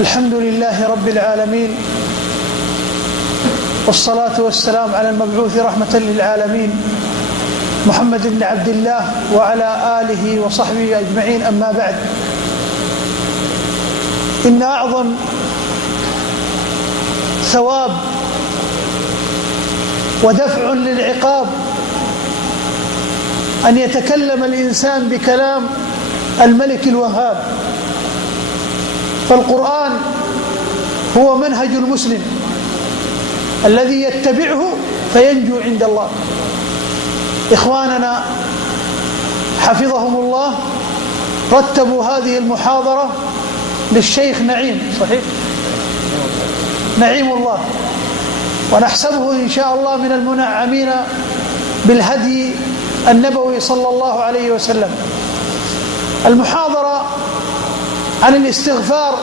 الحمد لله رب العالمين، والصلاة والسلام على المبعوث رحمة للعالمين محمد بن عبد الله وعلى آله وصحبه أجمعين. أما بعد، إن أعظم ثواب ودفع للعقاب أن يتكلم الإنسان بكلام الملك الوهاب، فالقرآن هو منهج المسلم الذي يتبعه فينجو عند الله. إخواننا حفظهم الله رتبوا هذه المحاضرة للشيخ نعيم، صحيح؟ نعيم الله، ونحسبه إن شاء الله من المنعمين بالهدي النبوي صلى الله عليه وسلم. المحاضرة عن الاستغفار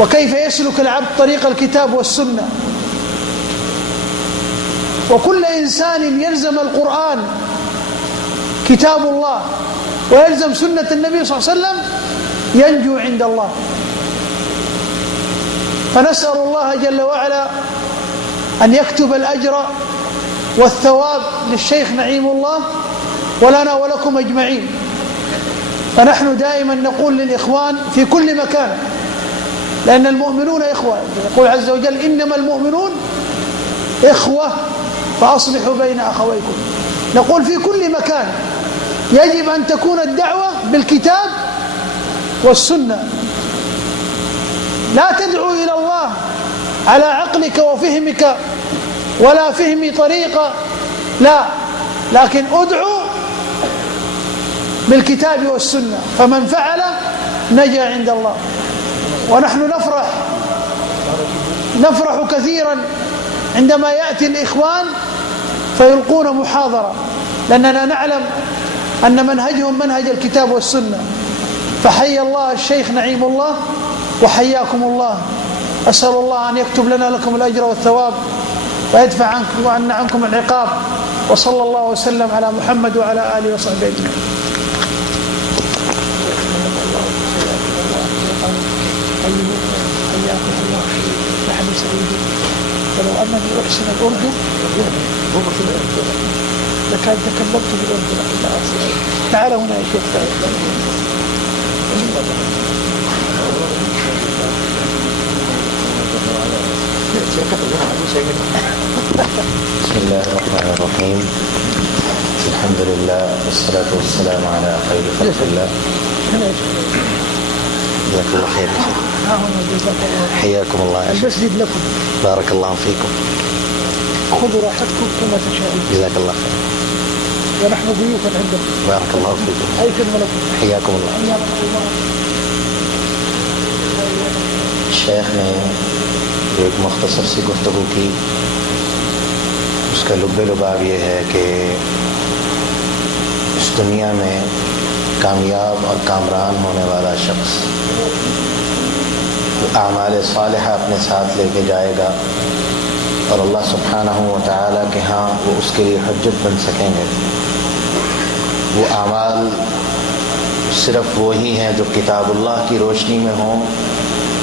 وكيف يسلك العبد طريق الكتاب والسنة. وكل إنسان يلزم القرآن كتاب الله ويلزم سنة النبي صلى الله عليه وسلم ينجو عند الله. فنسأل الله جل وعلا أن يكتب الأجر والثواب للشيخ نعيم الله ولنا ولكم أجمعين. فنحن دائما نقول للإخوان في كل مكان، لأن المؤمنون إخوة، يقول عز وجل إنما المؤمنون إخوة فأصلحوا بين أخويكم. نقول في كل مكان يجب أن تكون الدعوة بالكتاب والسنة. لا تدعو إلى الله على عقلك وفهمك ولا فهم طريقة، لا، لكن ادعو بالكتاب والسنة، فمن فعل نجا عند الله. ونحن نفرح كثيرا عندما يأتي الإخوان فيلقون محاضرة، لأننا نعلم أن منهجهم منهج الكتاب والسنة. فحيا الله الشيخ نعيم الله وحياكم الله. أسأل الله أن يكتب لنا لكم الأجر والثواب ويدفع عنكم وعنا عنكم العقاب. وصلى الله وسلم على محمد وعلى آله وصحبه أجمعين. ولو أنني أحسن الأردن لكان تكلمت بالأردن، لكن لا أصل. تعال هنا يا شيخ. بسم الله الرحمن الرحيم. الحمد لله والصلاة والسلام على خير خلق الله. جزاك الله خير. حياكم الله. المسجد لكم. بارك الله فيكم. خذوا راحتكم كما تشاءون. جزاك الله خير. ونحن ضيوفا عندكم. بارك الله فيكم. أي خدمة لكم. حياكم الله. شیخ نے ایک مختصر سی گفتگو کی، اس کا لب لباب یہ ہے کہ اس دنیا میں کامیاب اور کامران ہونے والا شخص اعمال صالحہ اپنے ساتھ لے کے جائے گا اور اللہ سبحانہ و تعالیٰ کے ہاں وہ اس کے لیے حجت بن سکیں گے. وہ اعمال صرف وہی ہیں جو کتاب اللہ کی روشنی میں ہوں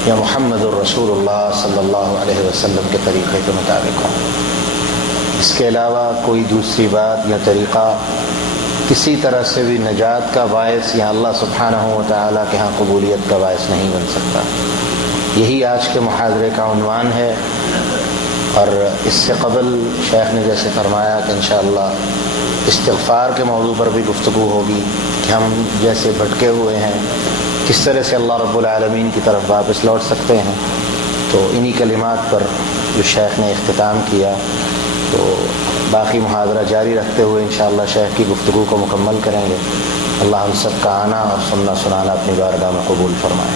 یا محمد الرسول اللہ صلی اللہ علیہ وسلم کے طریقے کے مطابق ہوں. اس کے علاوہ کوئی دوسری بات یا طریقہ کسی طرح سے بھی نجات کا باعث یا اللہ سبحانہ و تعالیٰ کے ہاں قبولیت کا باعث نہیں بن سکتا. یہی آج کے محاضرے کا عنوان ہے. اور اس سے قبل شیخ نے جیسے فرمایا کہ انشاءاللہ استغفار کے موضوع پر بھی گفتگو ہوگی کہ ہم جیسے بھٹکے ہوئے ہیں کس طرح سے اللہ رب العالمین کی طرف واپس لوٹ سکتے ہیں. تو انہی کلمات پر جو شیخ نے اختتام کیا، تو باقی محاضرہ جاری رکھتے ہوئے انشاءاللہ شیخ کی گفتگو کو مکمل کریں گے. اللہ ہم سب کا آنا اور سننا سنانا اپنی بارگاہ میں قبول فرمائے.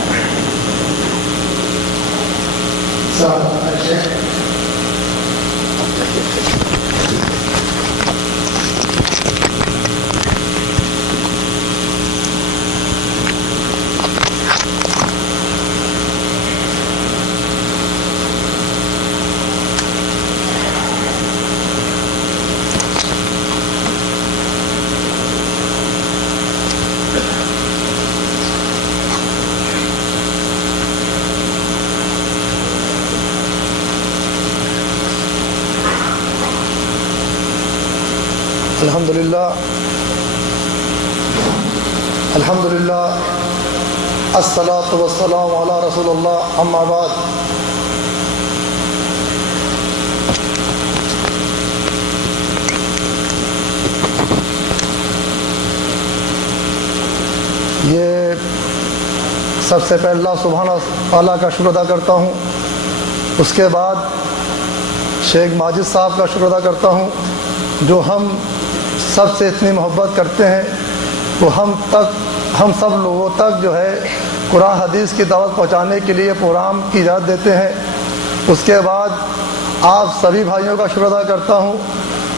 الحمدللہ الصلاۃ والسلام علی رسول اللہ، اما بعد۔ یہ سب سے پہلے اللہ سبحانہ تعالیٰ کا شکر ادا کرتا ہوں، اس کے بعد شیخ ماجد صاحب کا شکر ادا کرتا ہوں جو ہم سب سے اتنی محبت کرتے ہیں، وہ ہم سب لوگوں تک جو ہے قرآن حدیث کی دعوت پہنچانے کے لیے پروگرام کی اجازت دیتے ہیں۔ اس کے بعد آپ سبھی بھائیوں کا شکر ادا کرتا ہوں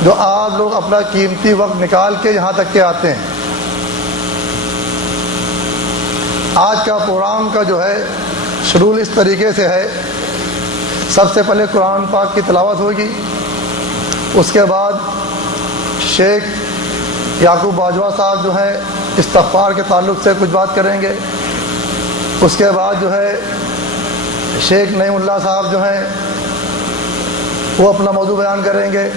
جو آپ لوگ اپنا قیمتی وقت نکال کے یہاں تک کے آتے ہیں۔ آج کا پروگرام کا جو ہے شیڈول اس طریقے سے ہے، سب سے پہلے قرآن پاک کی تلاوت ہوگی، اس کے بعد شیخ یعقوب باجوہ صاحب جو ہیں استغفار کے تعلق سے کچھ بات کریں گے، اس کے بعد جو ہے شیخ نعیم اللہ صاحب جو ہیں وہ اپنا موضوع بیان کریں گے۔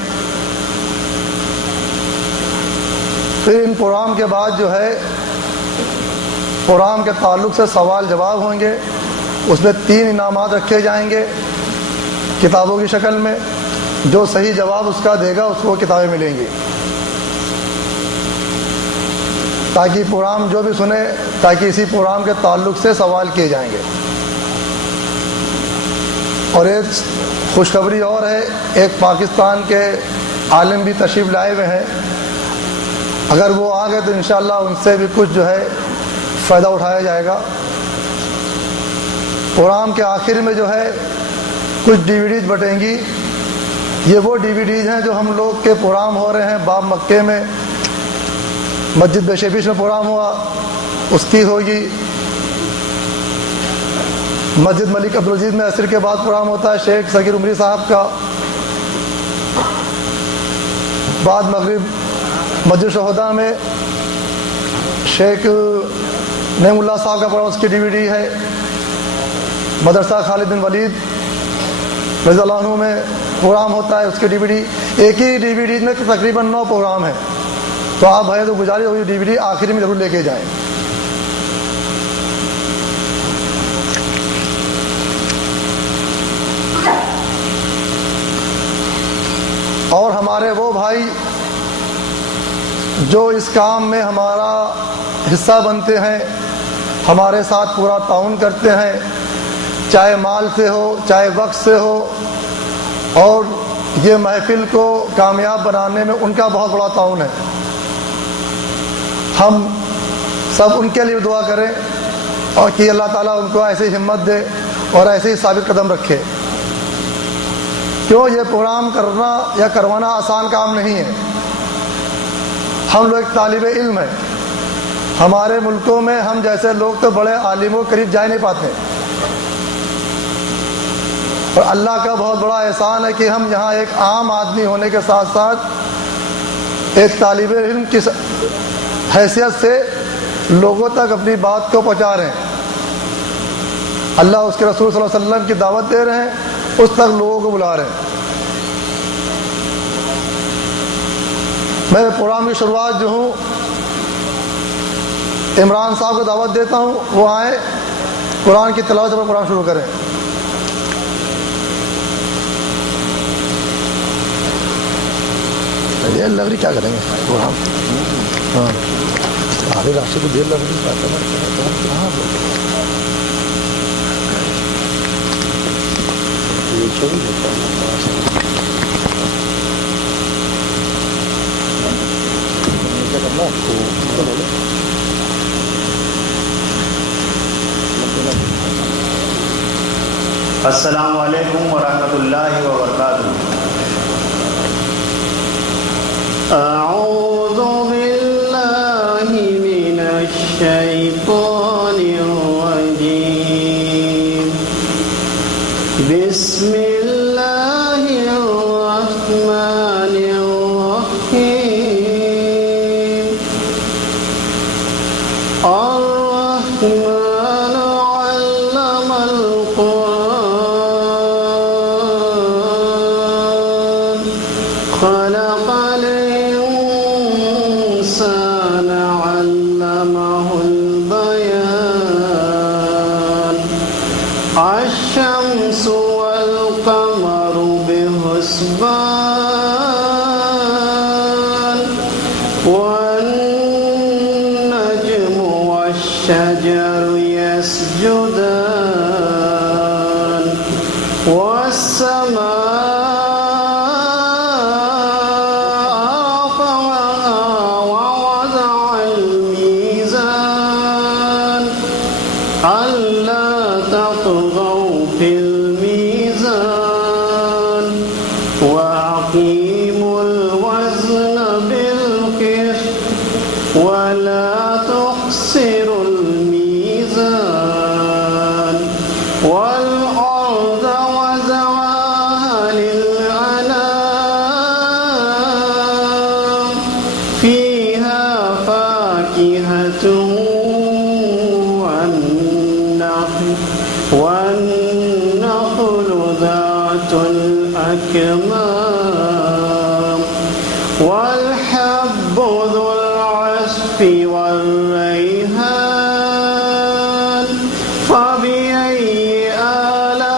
پھر ان پروگرام کے بعد جو ہے پروگرام کے تعلق سے سوال جواب ہوں گے، اس میں 3 انعامات رکھے جائیں گے کتابوں کی شکل میں، جو صحیح جواب اس کا دے گا اس کو کتابیں ملیں گی، تاکہ پروگرام جو بھی سنے تاکہ اسی پروگرام کے تعلق سے سوال کیے جائیں گے۔ اور ایک خوشخبری اور ہے، ایک پاکستان کے عالم بھی تشریف لائے ہوئے ہیں، اگر وہ آ گئے تو انشاءاللہ ان سے بھی کچھ جو ہے فائدہ اٹھایا جائے گا۔ پروگرام کے آخر میں جو ہے کچھ DVDs بٹیں گی، یہ وہ DVDs ہیں جو ہم لوگ کے پروگرام ہو رہے ہیں۔ باب مکے میں مسجد بیشیبیش میں پروگرام ہوا، اس کی ہوگی۔ مسجد ملک عبدالعزیز میں عصر کے بعد پروگرام ہوتا ہے شیخ صغیر عمری صاحب کا۔ بعد مغرب مسجد شہداء میں شیخ نعیم اللہ صاحب کا پروگرام، اس کی DVD ہے۔ مدرسہ خالد بن ولید رضی اللہ عنہ میں پروگرام ہوتا ہے، اس کی DVD۔ ایک ہی DVD میں تقریباً 9 پروگرام ہیں، تو آپ بھائی تو گزارش ہوئی DVD آخری میں ضرور لے کے جائیں۔ اور ہمارے وہ بھائی جو اس کام میں ہمارا حصہ بنتے ہیں، ہمارے ساتھ پورا تعاون کرتے ہیں، چاہے مال سے ہو چاہے وقت سے ہو، اور یہ محفل کو کامیاب بنانے میں ان کا بہت بڑا تعاون ہے۔ ہم سب ان کے لیے دعا کریں اور کہ اللہ تعالیٰ ان کو ایسی ہمت دے اور ایسے ہی ثابت قدم رکھے، کیوں یہ پروگرام کرنا یا کروانا آسان کام نہیں ہے۔ ہم لوگ ایک طالب علم ہیں، ہمارے ملکوں میں ہم جیسے لوگ تو بڑے عالموں کے قریب جا نہیں پاتے، اور اللہ کا بہت بڑا احسان ہے کہ ہم یہاں ایک عام آدمی ہونے کے ساتھ ساتھ ایک طالب علم کی حیثیت سے لوگوں تک اپنی بات کو پہنچا رہے ہیں۔ اللہ اس کے رسول صلی اللہ علیہ وسلم کی دعوت دے رہے ہیں، اس تک لوگوں کو بلا رہے ہیں۔ میں پروگرام کی شروعات جو ہوں عمران صاحب کو دعوت دیتا ہوں، وہ آئیں قرآن کی تلاوت سے پروگرام شروع کریں۔ دیر لگ رہی، کیا کریں گے پروگرام؟ ہاں آگے راستے کو دیر لگ رہی۔ السلام علیکم ورحمۃ اللہ وبرکاتہ۔ اعوذ باللہ من الشیطان الرجیم، بسم اللہ الرحمن الرحیم۔ الرحمن علم القرآن، خلق الإنسان والشجر يسجدان والسماء رفعها ووضع الميزان ألا تطغوا في الميزان وأقيموا الوزن بالقسط ولا تخسروا الميزان والأرض وضعها للأنام فيها فاكهة والنخل ذات الأكمام والحب ذو العصف والريحان فبأي آلاء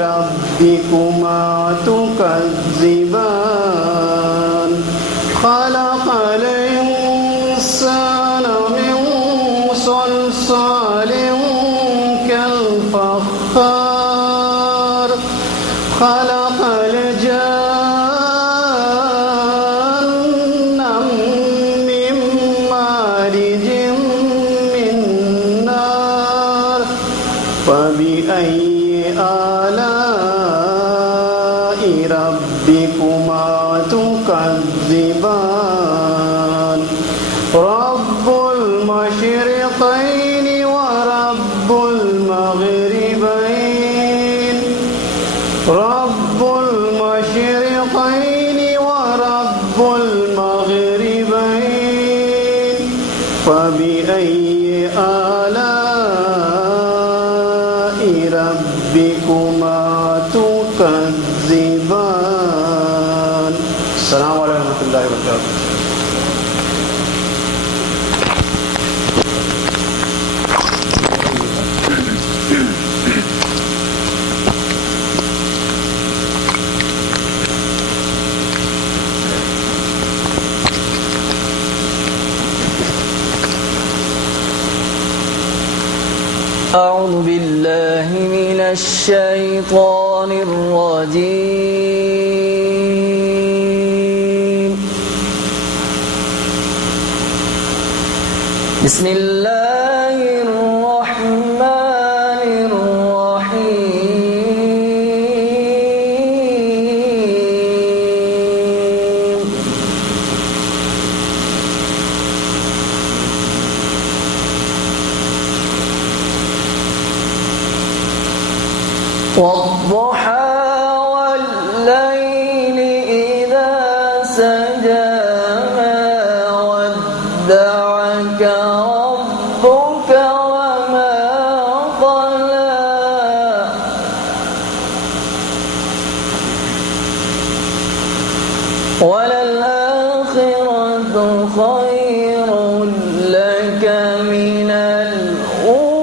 ربكما تكذبان خلق الإنسان من صلصال كالفخار خلق الجن من مارج من نار فبأي آلاء ربكما تكذبان رب المشرقين ورب المغربين رب المشرقين ورب المغربين فبأي آلاء ربكما تكذبان السلام عليكم ورحمة الله وبركاته. أعوذ بالله من الشيطان الرجيم بسم الله الرحمن الرحيم والضحى والليل إذا سجى ما ودعك ربك وما قلى وللآخرة خير لك من الأولى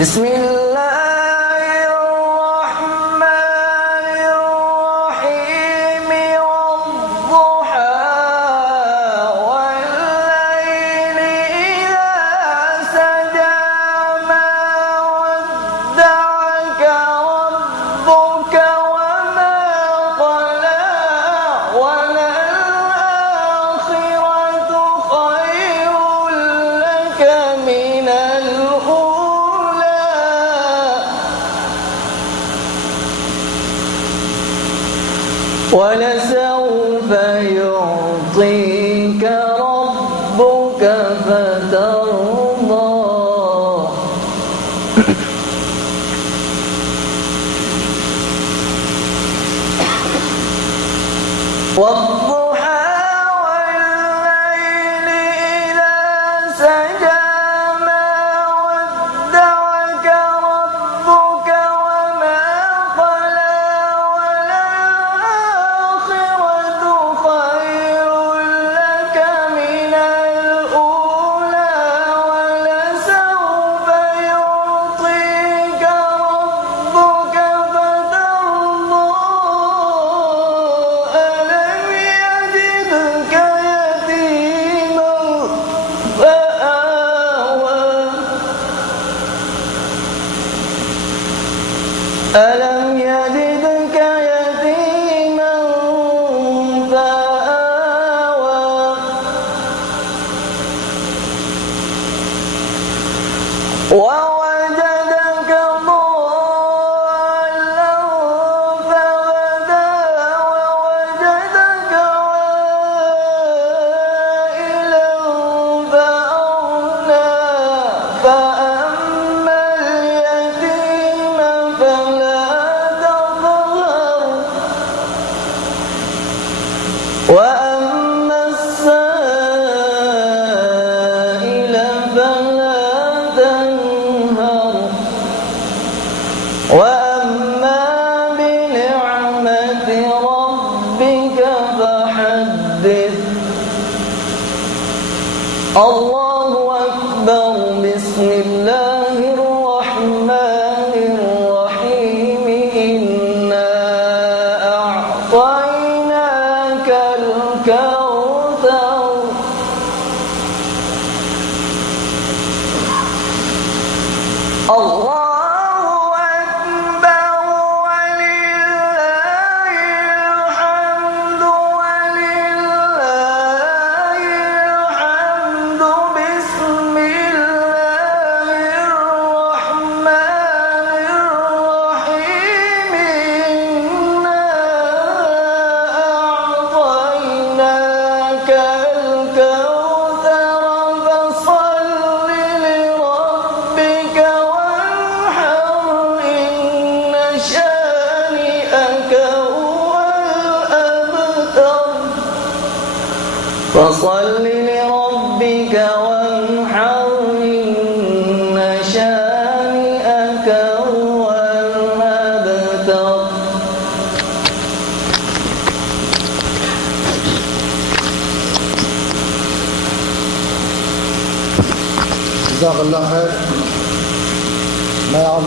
بسم الله الرحمن الرحيم والضحى والليل إذا سجى ما ودعك ربك وما قلى وللآخرة خير لك من الأولى ولسوف يعطيك ربك فترضى والضحى والليل إذا سجى ما ودعك ربك وما قلى وللآخرة خير لك من الأولى ولسوف يعطيك ربك ألم يجدك يتيما فآوى ووجدك ضالا فهدى ووجدك عائلا فأغنى فأما اليتيم فلا تقهر وأما السائل فلا تنهر وأما بنعمة ربك فحدث. الله أكبر. بسم الله الرحمن الرحيم. إنا أعطيناك الكوثر. الله أكبر ولله الحمد ولله الحمد. بسم الله الرحمن الرحيم. إنا أعطيناك الكوثر فصل لربك وانحر. إن شانئك هو الأبتر. فصل لربك وانحر. إن شانئك هو الأبتر. جزاک اللہ خیر. میں آپ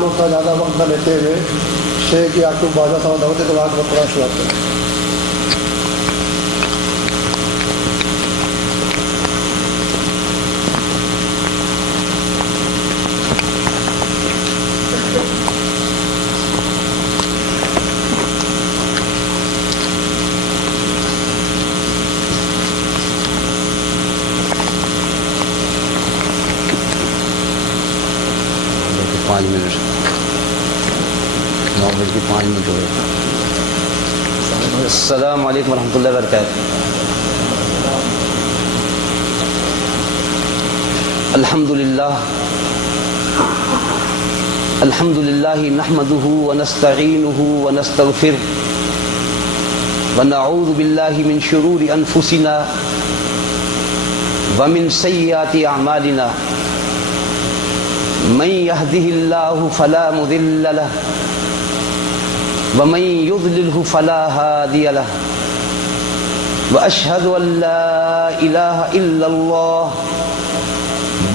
لوگ کا زیادہ وقت نہ لیتے ہوئے شیخ یعقوب بازا صاحب دعوت تبارک و قرآن شروع کریں. السلام علیکم ورحمۃ اللہ وبرکاتہ. الحمد للہ نحمده ونستعینه ونستغفره ونعوذ باللہ من شرور انفسنا ومن سیئات اعمالنا. من يهده الله فلا مضل له ومن يضلله فلا هادي له. وأشهد أن لا إله إلا الله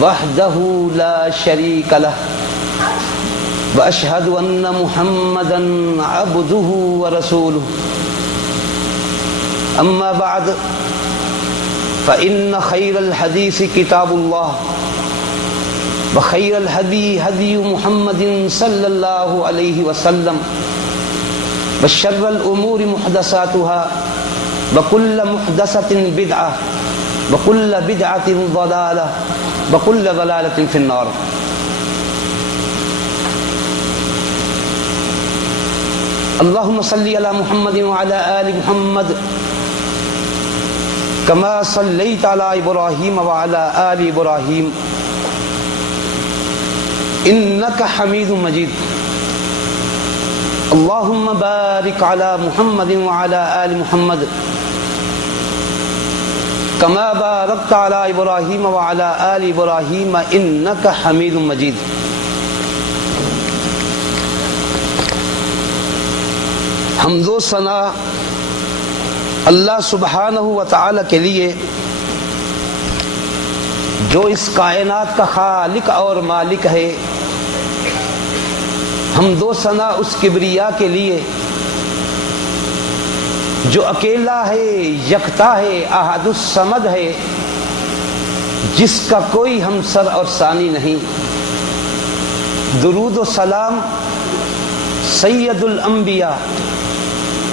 وحده لا شريك له وأشهد أن محمدا عبده ورسوله. أما بعد فإن خير الحديث كتاب الله وخير الهدي هدي محمد صلى الله عليه وسلم وشر الأمور محدثاتها وكل محدثة بدعة وكل بدعة ضلالة وكل ضلالة في النار. اللهم صل على محمد وعلى آل محمد كما صليت على إبراهيم وعلى آل إبراهيم إنك حميد مجيد. اللهم بارك على محمد وعلى آل محمد كما باركت على إبراهيم وعلى آل إبراهيم إنك حميد مجيد. حمد و ثنا اللہ سبحانہ و تعالی کے لیے جو اس کائنات کا خالق اور مالک ہے. حمد و ثنا اس کبریا کے لیے جو اکیلا ہے، یکتا ہے، احد الصمد ہے، جس کا کوئی ہمسر اور ثانی نہیں. درود و سلام سید الانبیاء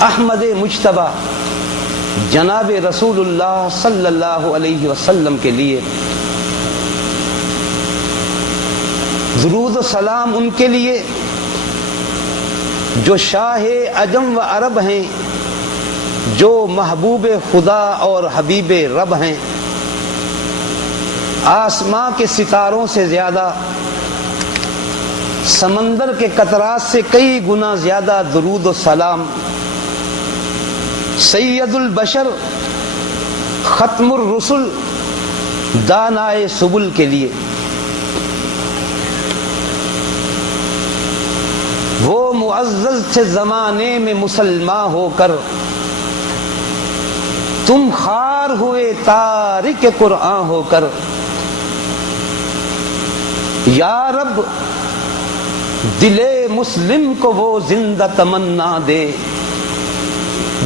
احمد مجتبی جناب رسول اللہ صلی اللہ علیہ وسلم کے لیے، درود و سلام ان کے لیے جو شاہ عجم و عرب ہیں، جو محبوب خدا اور حبیب رب ہیں، آسماں کے ستاروں سے زیادہ، سمندر کے قطرات سے کئی گنا زیادہ درود و سلام سید البشر ختم الرسل دانائے سبل کے لیے، وہ معزز تھے زمانے میں مسلمان ہو کر، تم خوار ہوئے تارک قرآن ہو کر، یا رب دل مسلم کو وہ زندہ تمنا دے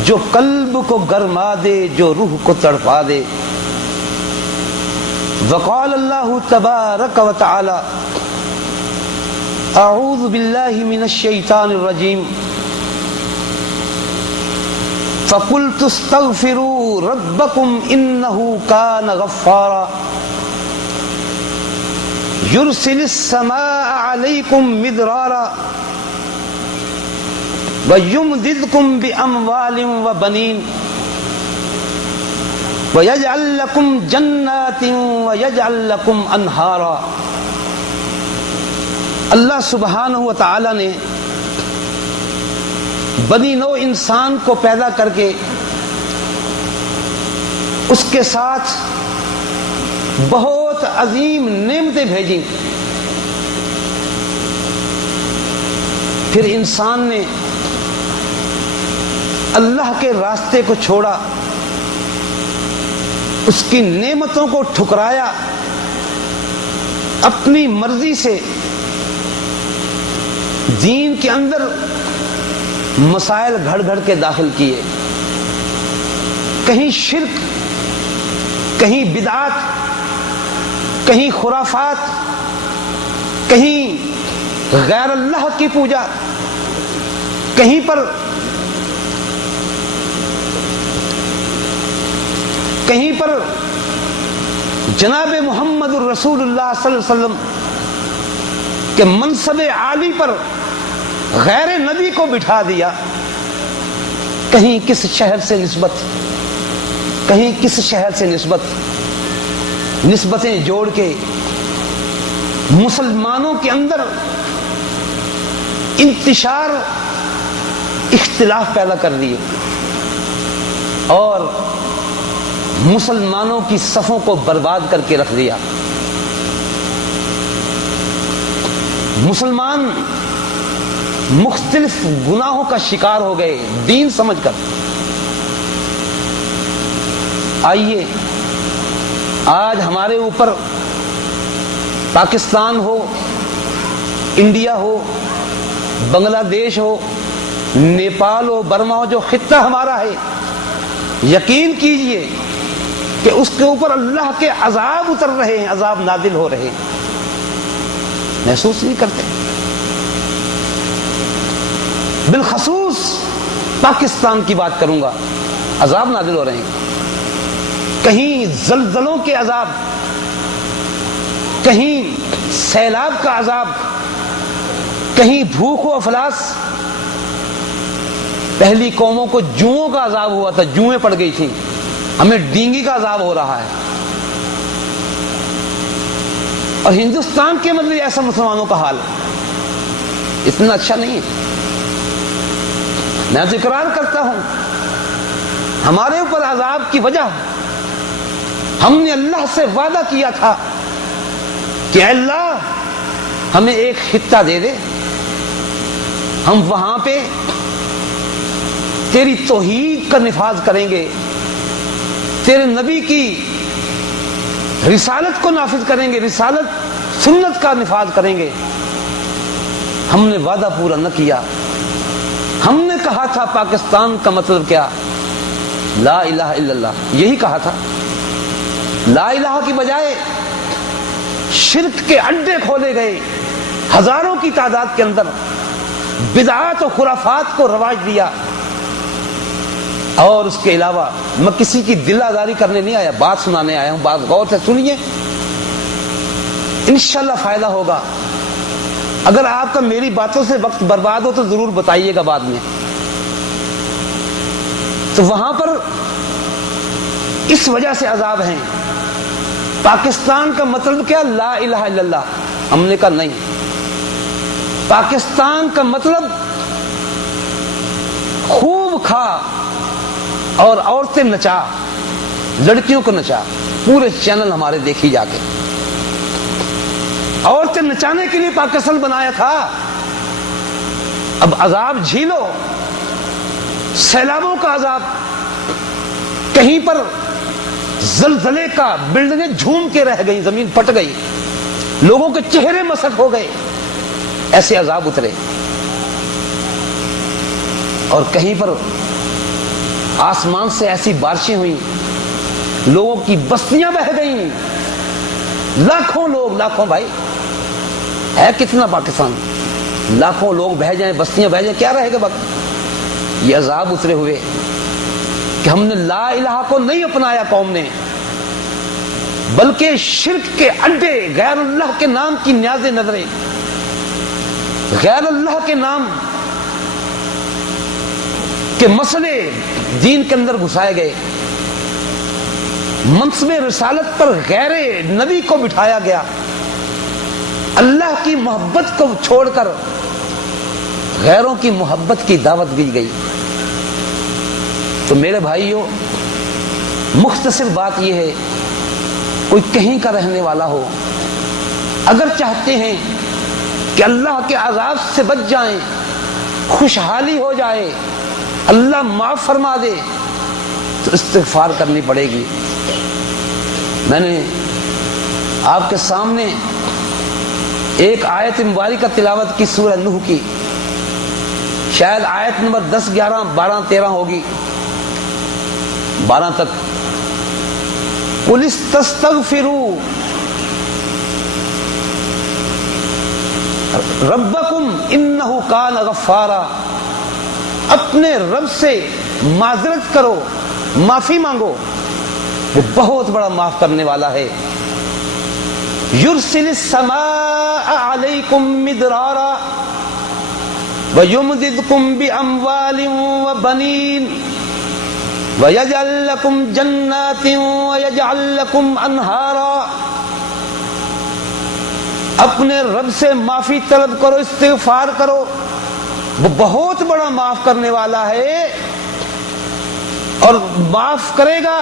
جو قلب کو گرما دے، جو روح کو تڑپا دے۔ وقال اللہ تبارک و تعالی اعوذ باللہ من الشیطان الرجیم فقلت استغفروا ربکم انہ کان غفارا یرسل السماء علیکم مدرارا وَيُمْدِدْكُمْ بِأَمْوَالٍ وَبَنِينَ وَيَجْعَلْ لَكُمْ جَنَّاتٍ وَيَجْعَلْ لَكُمْ أَنْهَارًا۔ اللہ سبحانہ و تعالی نے بنی نوع انسان کو پیدا کر کے اس کے ساتھ بہت عظیم نعمتیں بھیجیں، پھر انسان نے اللہ کے راستے کو چھوڑا، اس کی نعمتوں کو ٹھکرایا، اپنی مرضی سے دین کے اندر مسائل گھڑ گھڑ کے داخل کیے، کہیں شرک، کہیں بدعات، کہیں خرافات، کہیں غیر اللہ کی پوجا، کہیں پر جناب محمد الرسول اللہ صلی اللہ علیہ وسلم کے منصب عالی پر غیر نبی کو بٹھا دیا، کہیں کس شہر سے نسبت، کہیں کس شہر سے نسبتیں جوڑ کے مسلمانوں کے اندر انتشار اختلاف پیدا کر دیے اور مسلمانوں کی صفوں کو برباد کر کے رکھ دیا۔ مسلمان مختلف گناہوں کا شکار ہو گئے دین سمجھ کر۔ آئیے آج ہمارے اوپر پاکستان ہو، انڈیا ہو، بنگلہ دیش ہو، نیپال ہو، برما ہو، جو خطہ ہمارا ہے، یقین کیجئے کہ اس کے اوپر اللہ کے عذاب اتر رہے ہیں، عذاب نازل ہو رہے ہیں، محسوس نہیں کرتے؟ بالخصوص پاکستان کی بات کروں گا، عذاب نازل ہو رہے ہیں، کہیں زلزلوں کے عذاب، کہیں سیلاب کا عذاب، کہیں بھوک و افلاس۔ پہلی قوموں کو جوؤں کا عذاب ہوا تھا، جوئیں پڑ گئی تھی، ہمیں ڈینگی کا عذاب ہو رہا ہے، اور ہندوستان کے مطلب ایسا مسلمانوں کا حال اتنا اچھا نہیں ہے۔ میں اقرار کرتا ہوں ہمارے اوپر عذاب کی وجہ ہم نے اللہ سے وعدہ کیا تھا کہ اے اللہ ہمیں ایک خطہ دے دے، ہم وہاں پہ تیری توحید کا نفاذ کریں گے، تیرے نبی کی رسالت کو نافذ کریں گے، رسالت سنت کا نفاذ کریں گے۔ ہم نے وعدہ پورا نہ کیا۔ ہم نے کہا تھا پاکستان کا مطلب کیا؟ لا الہ الا اللہ، یہی کہا تھا۔ لا الہ کی بجائے شرک کے اڈے کھولے گئے، ہزاروں کی تعداد کے اندر بدعات و خرافات کو رواج دیا. اور اس کے علاوہ میں کسی کی دل آزاری کرنے نہیں آیا، بات سنانے آیا ہوں. بات غور سے سنیے، انشاءاللہ فائدہ ہوگا. اگر آپ کا میری باتوں سے وقت برباد ہو تو ضرور بتائیے گا بعد میں. تو وہاں پر اس وجہ سے عذاب ہیں. پاکستان کا مطلب کیا؟ لا الہ الا اللہ. ہم نے کہا نہیں، پاکستان کا مطلب خوب کھا اور عورتیں نچا، لڑکیوں کو نچا. پورے چینل ہمارے دیکھی جا کے. عورتیں نچانے کے لیے پاکستان بنایا تھا. اب عذاب جھیلو، سیلابوں کا عذاب، کہیں پر زلزلے کا بلڈنگیں جھوم کے رہ گئی، زمین پٹ گئی، لوگوں کے چہرے مسخ ہو گئے، ایسے عذاب اترے. اور کہیں پر آسمان سے ایسی بارشیں ہوئیں، لوگوں کی بستیاں بہہ گئیں، لاکھوں لوگ، لاکھوں بھائی ہے کتنا پاکستان، لاکھوں لوگ بہ جائیں، بستیاں بہ جائیں، کیا رہے گا وقت؟ یہ عذاب اترے ہوئے کہ ہم نے لا الہ کو نہیں اپنایا قوم نے، بلکہ شرک کے اڈے، غیر اللہ کے نام کی نیاز نظریں، غیر اللہ کے نام کے مسئلے دین کے اندر گھسائے گئے. منصب رسالت پر غیر نبی کو بٹھایا گیا، اللہ کی محبت کو چھوڑ کر غیروں کی محبت کی دعوت دی گئی. تو میرے بھائیوں، مختصر بات یہ ہے، کوئی کہیں کا رہنے والا ہو، اگر چاہتے ہیں کہ اللہ کے عذاب سے بچ جائیں، خوشحالی ہو جائے، اللہ معاف فرما دے، تو استغفار کرنی پڑے گی. میں نے آپ کے سامنے ایک آیت مبارکہ تلاوت کی، سورہ نوح کی، شاید آیت نمبر 10، 11، 12، 13 ہوگی، 12 تک. قُلِ اسْتَسْتَغْفِرُوا رَبَّكُمْ إِنَّهُ كَانَ غَفَّارًا. اپنے رب سے معذرت کرو، معافی مانگو، وہ بہت بڑا معاف کرنے والا ہے. يُرْسِلِ السَّمَاءَ عَلَيْكُمْ مِدْرَارًا وَيُمْدِدْكُمْ بِأَمْوَالٍ وَبَنِينَ وَيَجْعَلْ لَكُمْ جَنَّاتٍ وَيَجْعَلْ لَكُمْ أَنْهَارًا. اپنے رب سے معافی طلب کرو، استغفار کرو، وہ بہت بڑا معاف کرنے والا ہے، اور معاف کرے گا.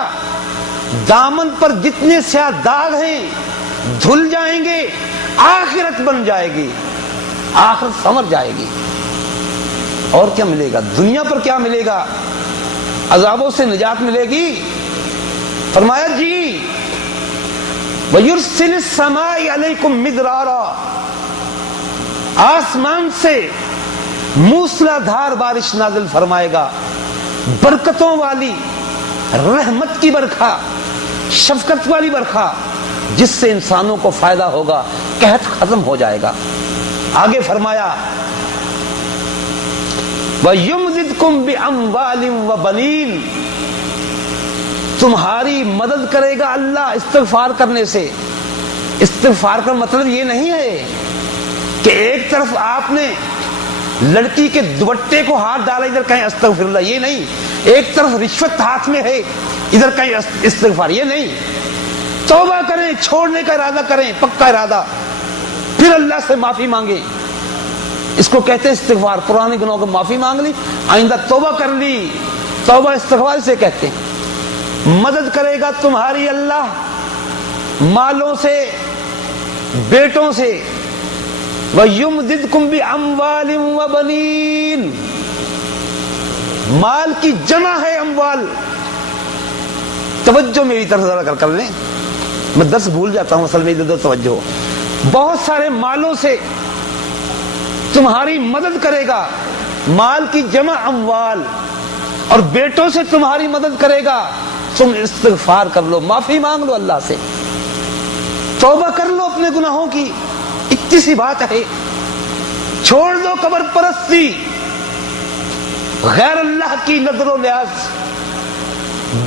دامن پر جتنے سیاہ داغ ہیں دھل جائیں گے، آخرت بن جائے گی، آخرت سمر جائے گی. اور کیا ملے گا؟ دنیا پر کیا ملے گا؟ عذابوں سے نجات ملے گی. فرمایا جی وَيُرْسِلِ السَّمَاءِ عَلَيْكُمْ مِدْرَارًا، آسمان سے موسلا دھار بارش نازل فرمائے گا، برکتوں والی، رحمت کی برکھا، شفقت والی برکھا، جس سے انسانوں کو فائدہ ہوگا، قحط ختم ہو جائے گا. آگے فرمایا وَيُمْدِدْكُمْ بِأَمْوَالٍ وَبَنِينَ، تمہاری مدد کرے گا اللہ استغفار کرنے سے. استغفار کا مطلب یہ نہیں ہے کہ ایک طرف آپ نے لڑکی کے دوپٹے کو ہاتھ ڈالا، ادھر کہیں استغفر اللہ، یہ نہیں. ایک طرف رشوت ہاتھ میں ہے، ادھر کہیں استغفار، یہ نہیں. توبہ کریں، چھوڑنے کا ارادہ کریں، پکا ارادہ، پھر اللہ سے معافی مانگیں. اس کو کہتے ہیں استغفار. پرانے گناہوں کو معافی مانگ لی، آئندہ توبہ کر لی، توبہ استغفار سے کہتے ہیں. مدد کرے گا تمہاری اللہ مالوں سے، بیٹوں سے. وَيُمْدِدْكُمْ بِأَمْوَالٍ وَبَنِينَ، مال کی جمع ہے اموال. توجہ میری طرف ذرا کر لیں، میں درس بھول جاتا ہوں، اصل میں ادھر توجہ ہو. بہت سارے مالوں سے تمہاری مدد کرے گا، مال کی جمع اموال، اور بیٹوں سے تمہاری مدد کرے گا. تم استغفار کر لو، معافی مانگ لو اللہ سے، توبہ کر لو اپنے گناہوں کی. اتنی سی بات ہے. چھوڑ دو قبر پرستی، غیر اللہ کی نظر و نیاز،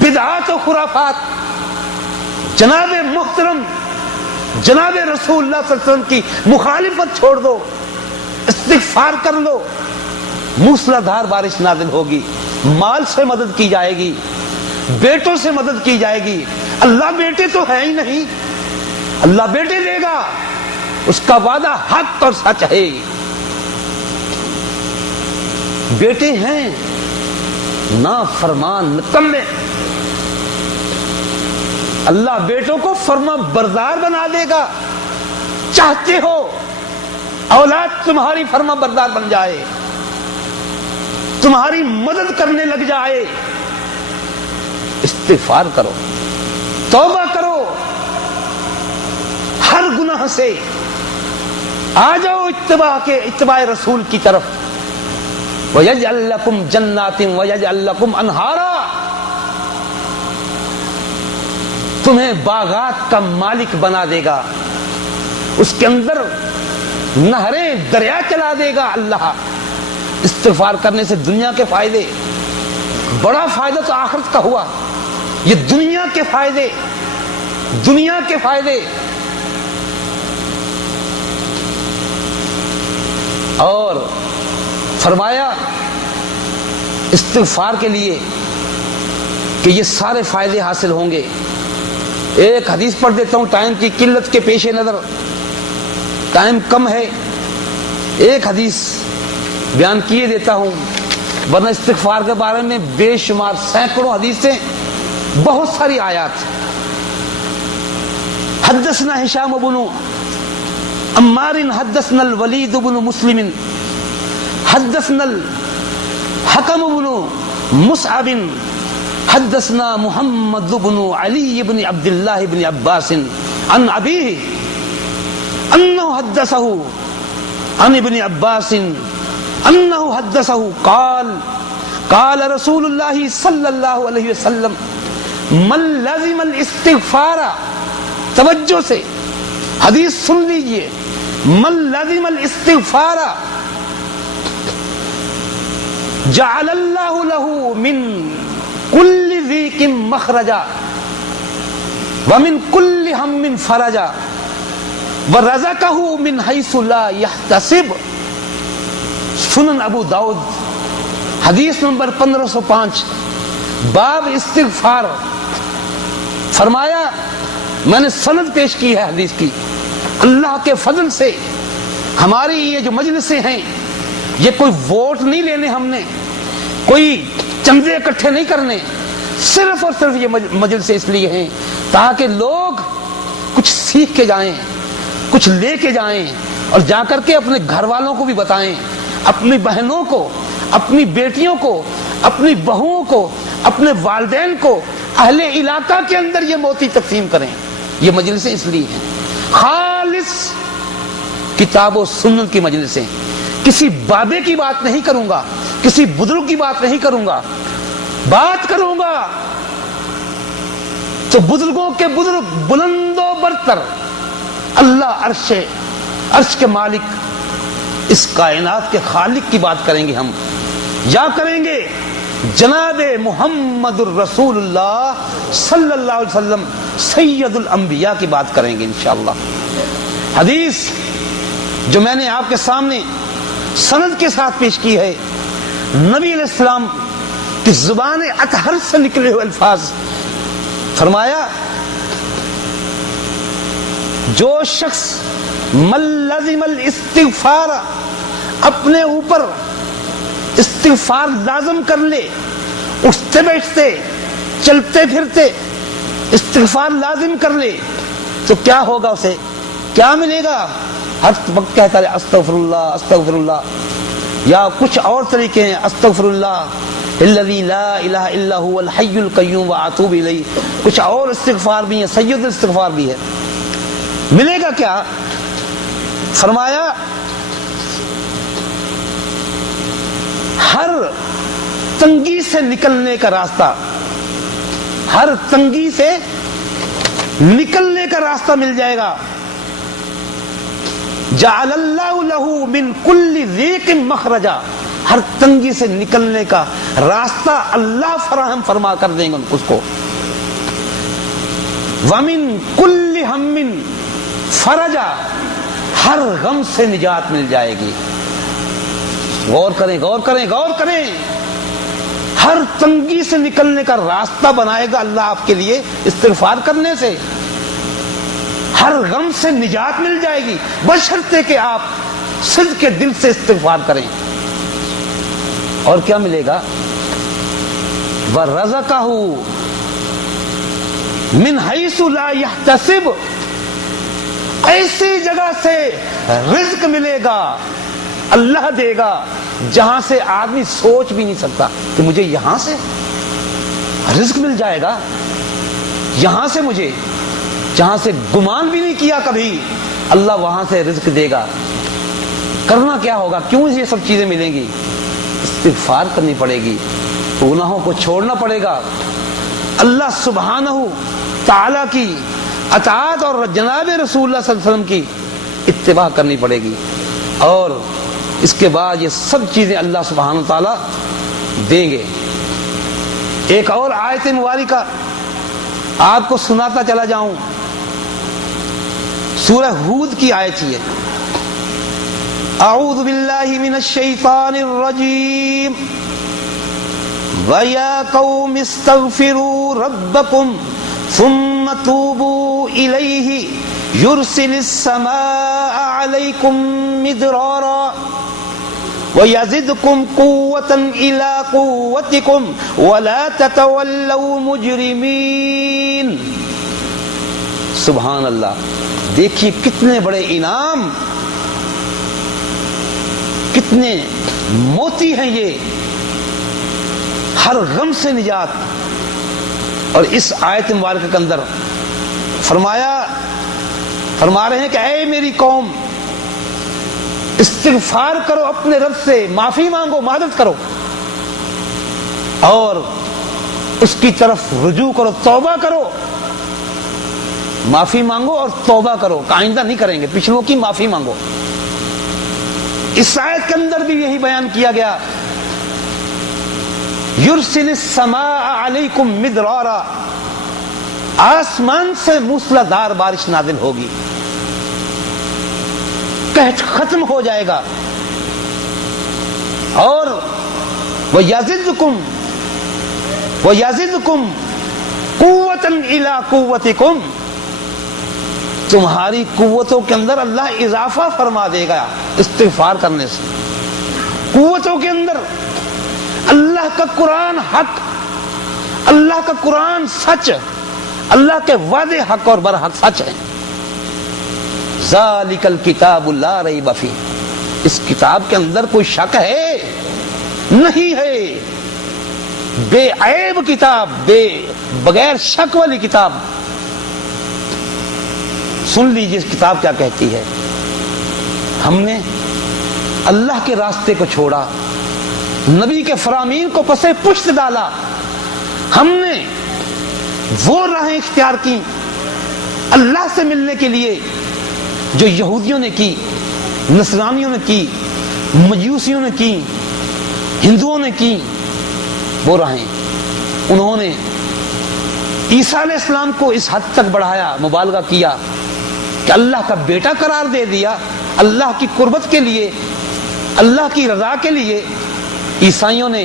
بدعات و خرافات۔ جناب محترم جناب رسول اللہ صلی اللہ علیہ وسلم کی مخالفت چھوڑ دو، استغفار کر لو، موسلا دھار بارش نازل ہوگی، مال سے مدد کی جائے گی، بیٹوں سے مدد کی جائے گی۔ اللہ بیٹے تو ہے ہی نہیں، اللہ بیٹے دے گا، اس کا وعدہ حق اور سچ ہے۔ بیٹے ہیں نا فرمان نکمے، اللہ بیٹوں کو فرما بردار بنا دے گا۔ چاہتے ہو اولاد تمہاری فرما بردار بن جائے، تمہاری مدد کرنے لگ جائے، استغفار کرو، توبہ کرو، ہر گناہ سے آ جاؤ اتباع رسول کی طرف۔ وَيَجْعَلْ لَكُمْ جَنَّاتٍ وَيَجْعَلْ لَكُمْ أَنْهَارًا، تمہیں باغات کا مالک بنا دے گا، اس کے اندر نہریں دریا چلا دے گا اللہ۔ استغفار کرنے سے دنیا کے فائدے، بڑا فائدہ تو آخرت کا ہوا، یہ دنیا کے فائدے، دنیا کے فائدے۔ اور فرمایا استغفار کے لیے کہ یہ سارے فائدے حاصل ہوں گے۔ ایک حدیث پڑھ دیتا ہوں، ٹائم کی قلت کے پیش نظر، ٹائم کم ہے، ایک حدیث بیان کیے دیتا ہوں، ورنہ استغفار کے بارے میں بے شمار سینکڑوں حدیثیں، بہت ساری آیات۔ حدثنا ہشام بن عمار حدثنا الولید بن مسلم حدثنا الحکم بن مصعب حدثنا محمد بن علی بن عبد اللہ بن عباس عن ابیہ انہ حدثہ عن ابن عباس انہ حدثہ قال قال رسول اللہ صلی اللہ علیہ وسلم من لزم الاستغفار، توجہ سے حدیث سن لیجئے، من لزم الاستغفار جعل اللہ له من کل ضیق مخرجا ومن کل ہم فرجا ورزقہ من حیث لا یحتسب۔ سنن ابو داؤد حدیث نمبر 1505، باب استغفار۔ فرمایا میں نے سند پیش کی ہے حدیث کی، اللہ کے فضل سے ہماری یہ جو مجلسیں ہیں، یہ کوئی ووٹ نہیں لینے، ہم نے کوئی چندے اکٹھے نہیں کرنے، صرف اور صرف یہ مجلسیں اس لیے ہیں تاکہ لوگ کچھ سیکھ کے جائیں، کچھ لے کے جائیں، اور جا کر کے اپنے گھر والوں کو بھی بتائیں، اپنی بہنوں کو، اپنی بیٹیوں کو، اپنی بہوؤں کو، اپنے والدین کو، اہل علاقہ کے اندر یہ موتی تقسیم کریں۔ یہ مجلسیں اس لیے ہیں، خالص کتاب و سنت کی مجلسیں۔ کسی بابے کی بات نہیں کروں گا، کسی بزرگ کی بات نہیں کروں گا، بات کروں گا تو بزرگوں کے بزرگ، بلند و برتر اللہ عرش کے مالک، اس کائنات کے خالق کی بات کریں گے ہم، یا کریں گے جناب محمد الرسول اللہ صلی اللہ علیہ وسلم سید الانبیاء کی بات کریں گے انشاءاللہ۔ حدیث جو میں نے آپ کے سامنے سند کے ساتھ پیش کی ہے، نبی علیہ السلام کی زبان اطہر سے نکلے ہوئے الفاظ۔ فرمایا جو شخص من لزم الاستغفار، اپنے اوپر استغفار لازم کر لے، اٹھتے بیٹھتے چلتے پھرتے استغفار لازم کر لے، تو کیا ہوگا، اسے کیا ملے گا؟ ہر وقت کہتا ہے استغفر اللہ استغفر اللہ، یا کچھ اور طریقے ہیں، استغفر اللہ الذی لا الہ الا هو الحی القیوم واتوب الیہ، کچھ اور استغفار بھی ہیں، سید الاستغفار بھی ہے۔ ملے گا کیا؟ فرمایا ہر تنگی سے نکلنے کا راستہ، ہر تنگی سے نکلنے کا راستہ مل جائے گا۔ جعل اللہ لہ من کل ضیق مخرجا، ہر تنگی سے نکلنے کا راستہ اللہ فراہم فرما کر دیں گے اس کو. ومن کل ہم فرجا، ہر غم سے نجات مل جائے گی. غور کریں غور کریں غور کریں، ہر تنگی سے نکلنے کا راستہ بنائے گا اللہ آپ کے لیے استغفار کرنے سے. ہر غم سے نجات مل جائے گی بشرطے کہ آپ صدق کے دل سے استغفار کریں. اور کیا ملے گا؟ وَرَزَقَهُ مِنْ حَيْثُ لَا يَحْتَسِبُ، ایسی جگہ سے رزق ملے گا، اللہ دے گا جہاں سے آدمی سوچ بھی نہیں سکتا کہ مجھے یہاں سے رزق مل جائے گا، یہاں سے مجھے، جہاں سے گمان بھی نہیں کیا کبھی، اللہ وہاں سے رزق دے گا. کرنا کیا ہوگا؟ کیوں یہ سب چیزیں ملیں گی؟ استغفار کرنی پڑے گی، گناہوں کو چھوڑنا پڑے گا، اللہ سبحانہ تعالی کی اطاعت اور جناب رسول اللہ صلی اللہ علیہ وسلم کی اتباع کرنی پڑے گی، اور اس کے بعد یہ سب چیزیں اللہ سبحانہ تعالی دیں گے. ایک اور آیت مبارکہ آپ کو سناتا چلا جاؤں، سورہ ہود کی آیت ہے. اعوذ باللہ من الشیطان الرجیم وَيَا قَوْمِ اسْتَغْفِرُوا رَبَّكُمْ ثُمَّ تُوبُوا إِلَيْهِ يُرْسِلِ السَّمَاءَ عَلَيْكُمْ مِدْرَارًا وَيَزِدْكُمْ قُوَّةً إِلَىٰ قُوَّتِكُمْ وَلَا تَتَوَلَّوْا مُجْرِمِينَ. سبحان اللہ. دیکھیے کتنے بڑے انعام، کتنے موتی ہیں یہ، ہر غم سے نجات. اور اس آیت مبارکہ کے اندر فرما رہے ہیں کہ اے میری قوم، استغفار کرو اپنے رب سے، معافی مانگو، معذرت کرو، اور اس کی طرف رجوع کرو، توبہ کرو. معافی مانگو اور توبہ کرو، آئندہ نہیں کریں گے، پچھلوں کی معافی مانگو. اس آیت کے اندر بھی یہی بیان کیا گیا، یرسل السماء علیکم مدرارا، آسمان سے موسلادھار بارش نازل ہوگی، قحط ختم ہو جائے گا. اور وَيَزِدْكُمْ قُوَّةً إِلَىٰ قُوَّتِكُمْ، تمہاری قوتوں کے اندر اللہ اضافہ فرما دے گا استغفار کرنے سے. قوتوں کے اندر اللہ کا قرآن حق، اللہ کا قرآن سچ، اللہ کے وعدے حق اور برحق سچ ہیں. ذالک الکتاب لا ریب فیہ، اس کتاب کے اندر کوئی شک ہے نہیں ہے، بے عیب کتاب، بغیر شک والی کتاب. سن لیجیے اس کتاب کیا کہتی ہے. ہم نے اللہ کے راستے کو چھوڑا، نبی کے فرامین کو پسے پشت ڈالا، ہم نے وہ راہیں اختیار کی اللہ سے ملنے کے لیے جو یہودیوں نے کی، نصرانیوں نے کی، مجوسیوں نے کی، ہندوؤں نے کی. وہ راہیں انہوں نے عیسیٰ علیہ السلام کو اس حد تک بڑھایا، مبالغہ کیا کہ اللہ کا بیٹا قرار دے دیا. اللہ کی قربت کے لیے، اللہ کی رضا کے لیے عیسائیوں نے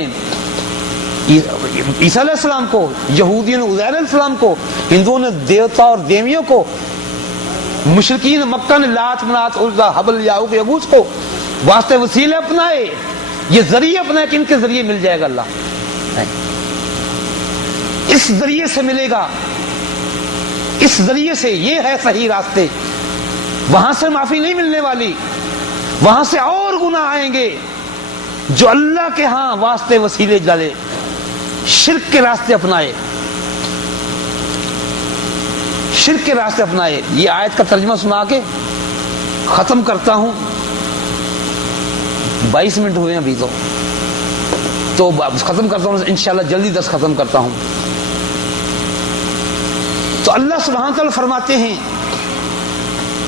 عیسیٰ علیہ السلام کو، یہودیوں نے عزیر علیہ السلام کو، ہندوؤں نے دیوتا اور دیویوں کو، مشرکین مکہ نے لات منات عزا حبل یعوق یغوث کو واسطے وسیلے اپنائے، یہ ذریعے اپنائے کہ ان کے ذریعے مل جائے گا اللہ. اس ذریعے سے ملے گا، اس ذریعے سے، یہ ہے صحیح راستے. وہاں سے معافی نہیں ملنے والی، وہاں سے اور گناہ آئیں گے. جو اللہ کے ہاں واسطے وسیلے ڈالے، شرک کے راستے اپنائے، شرک کے راستے اپنائے. یہ آیت کا ترجمہ سنا کے ختم کرتا ہوں. 22 منٹ ہوئے ابھی تو ختم کرتا ہوں انشاءاللہ، جلدی 10 ختم کرتا ہوں. تو اللہ سبحانہ تعالیٰ فرماتے ہیں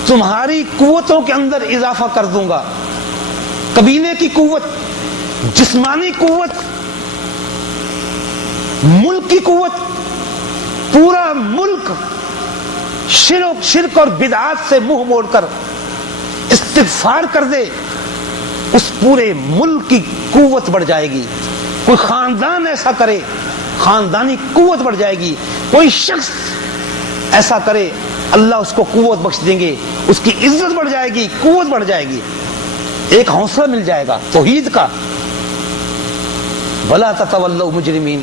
تمہاری قوتوں کے اندر اضافہ کر دوں گا. قبیلے کی قوت، جسمانی قوت، ملک کی قوت، پورا ملک شرک اور بدعات سے منہ موڑ کر استغفار کر دے، اس پورے ملک کی قوت بڑھ جائے گی. کوئی خاندان ایسا کرے، خاندانی قوت بڑھ جائے گی. کوئی شخص ایسا کرے، اللہ اس کو قوت بخش دیں گے، اس کی عزت بڑھ جائے گی، قوت بڑھ جائے گی، ایک حوصلہ مل جائے گا توحید کا. وَلَا تَتَوَلَّوْا مُجْرِمِينَ،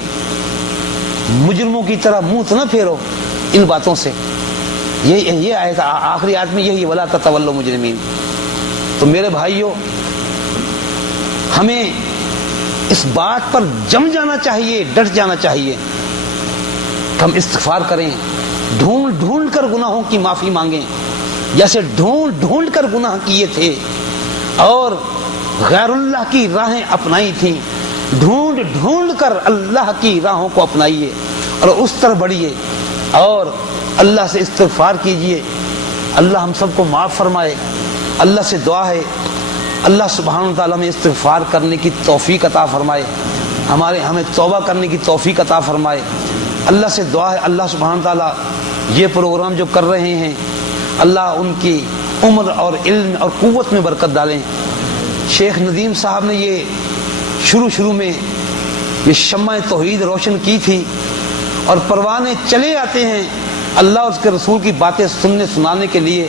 مجرموں کی طرح منہ تو نہ پھیرو ان باتوں سے. یہ آیت آخری آیت میں یہی وَلَا تَتَوَلَّوْا مُجْرِمِينَ. تو میرے بھائیوں، ہمیں اس بات پر جم جانا چاہیے، ڈٹ جانا چاہیے کہ ہم استغفار کریں، ڈھونڈ ڈھونڈ کر گناہوں کی معافی مانگیں، جیسے ڈھونڈ ڈھونڈ کر گناہ کیے تھے اور غیر اللہ کی راہیں اپنائی تھیں. ڈھونڈ ڈھونڈ کر اللہ کی راہوں کو اپنائیے اور اس طرح بڑھیے اور اللہ سے استغفار کیجیے. اللہ ہم سب کو معاف فرمائے. اللہ سے دعا ہے اللہ سبحانہ و تعالیٰ میں استغفار کرنے کی توفیق عطا فرمائے، ہمیں توبہ کرنے کی توفیق عطا فرمائے. اللہ سے دعا ہے اللہ سبحانہ و تعالیٰ یہ پروگرام جو کر رہے ہیں اللہ ان کی عمر اور علم اور قوت میں برکت ڈالیں. شیخ ندیم صاحب نے یہ شروع میں یہ شمع توحید روشن کی تھی اور پروانے چلے آتے ہیں اللہ اور اس کے رسول کی باتیں سننے سنانے کے لیے.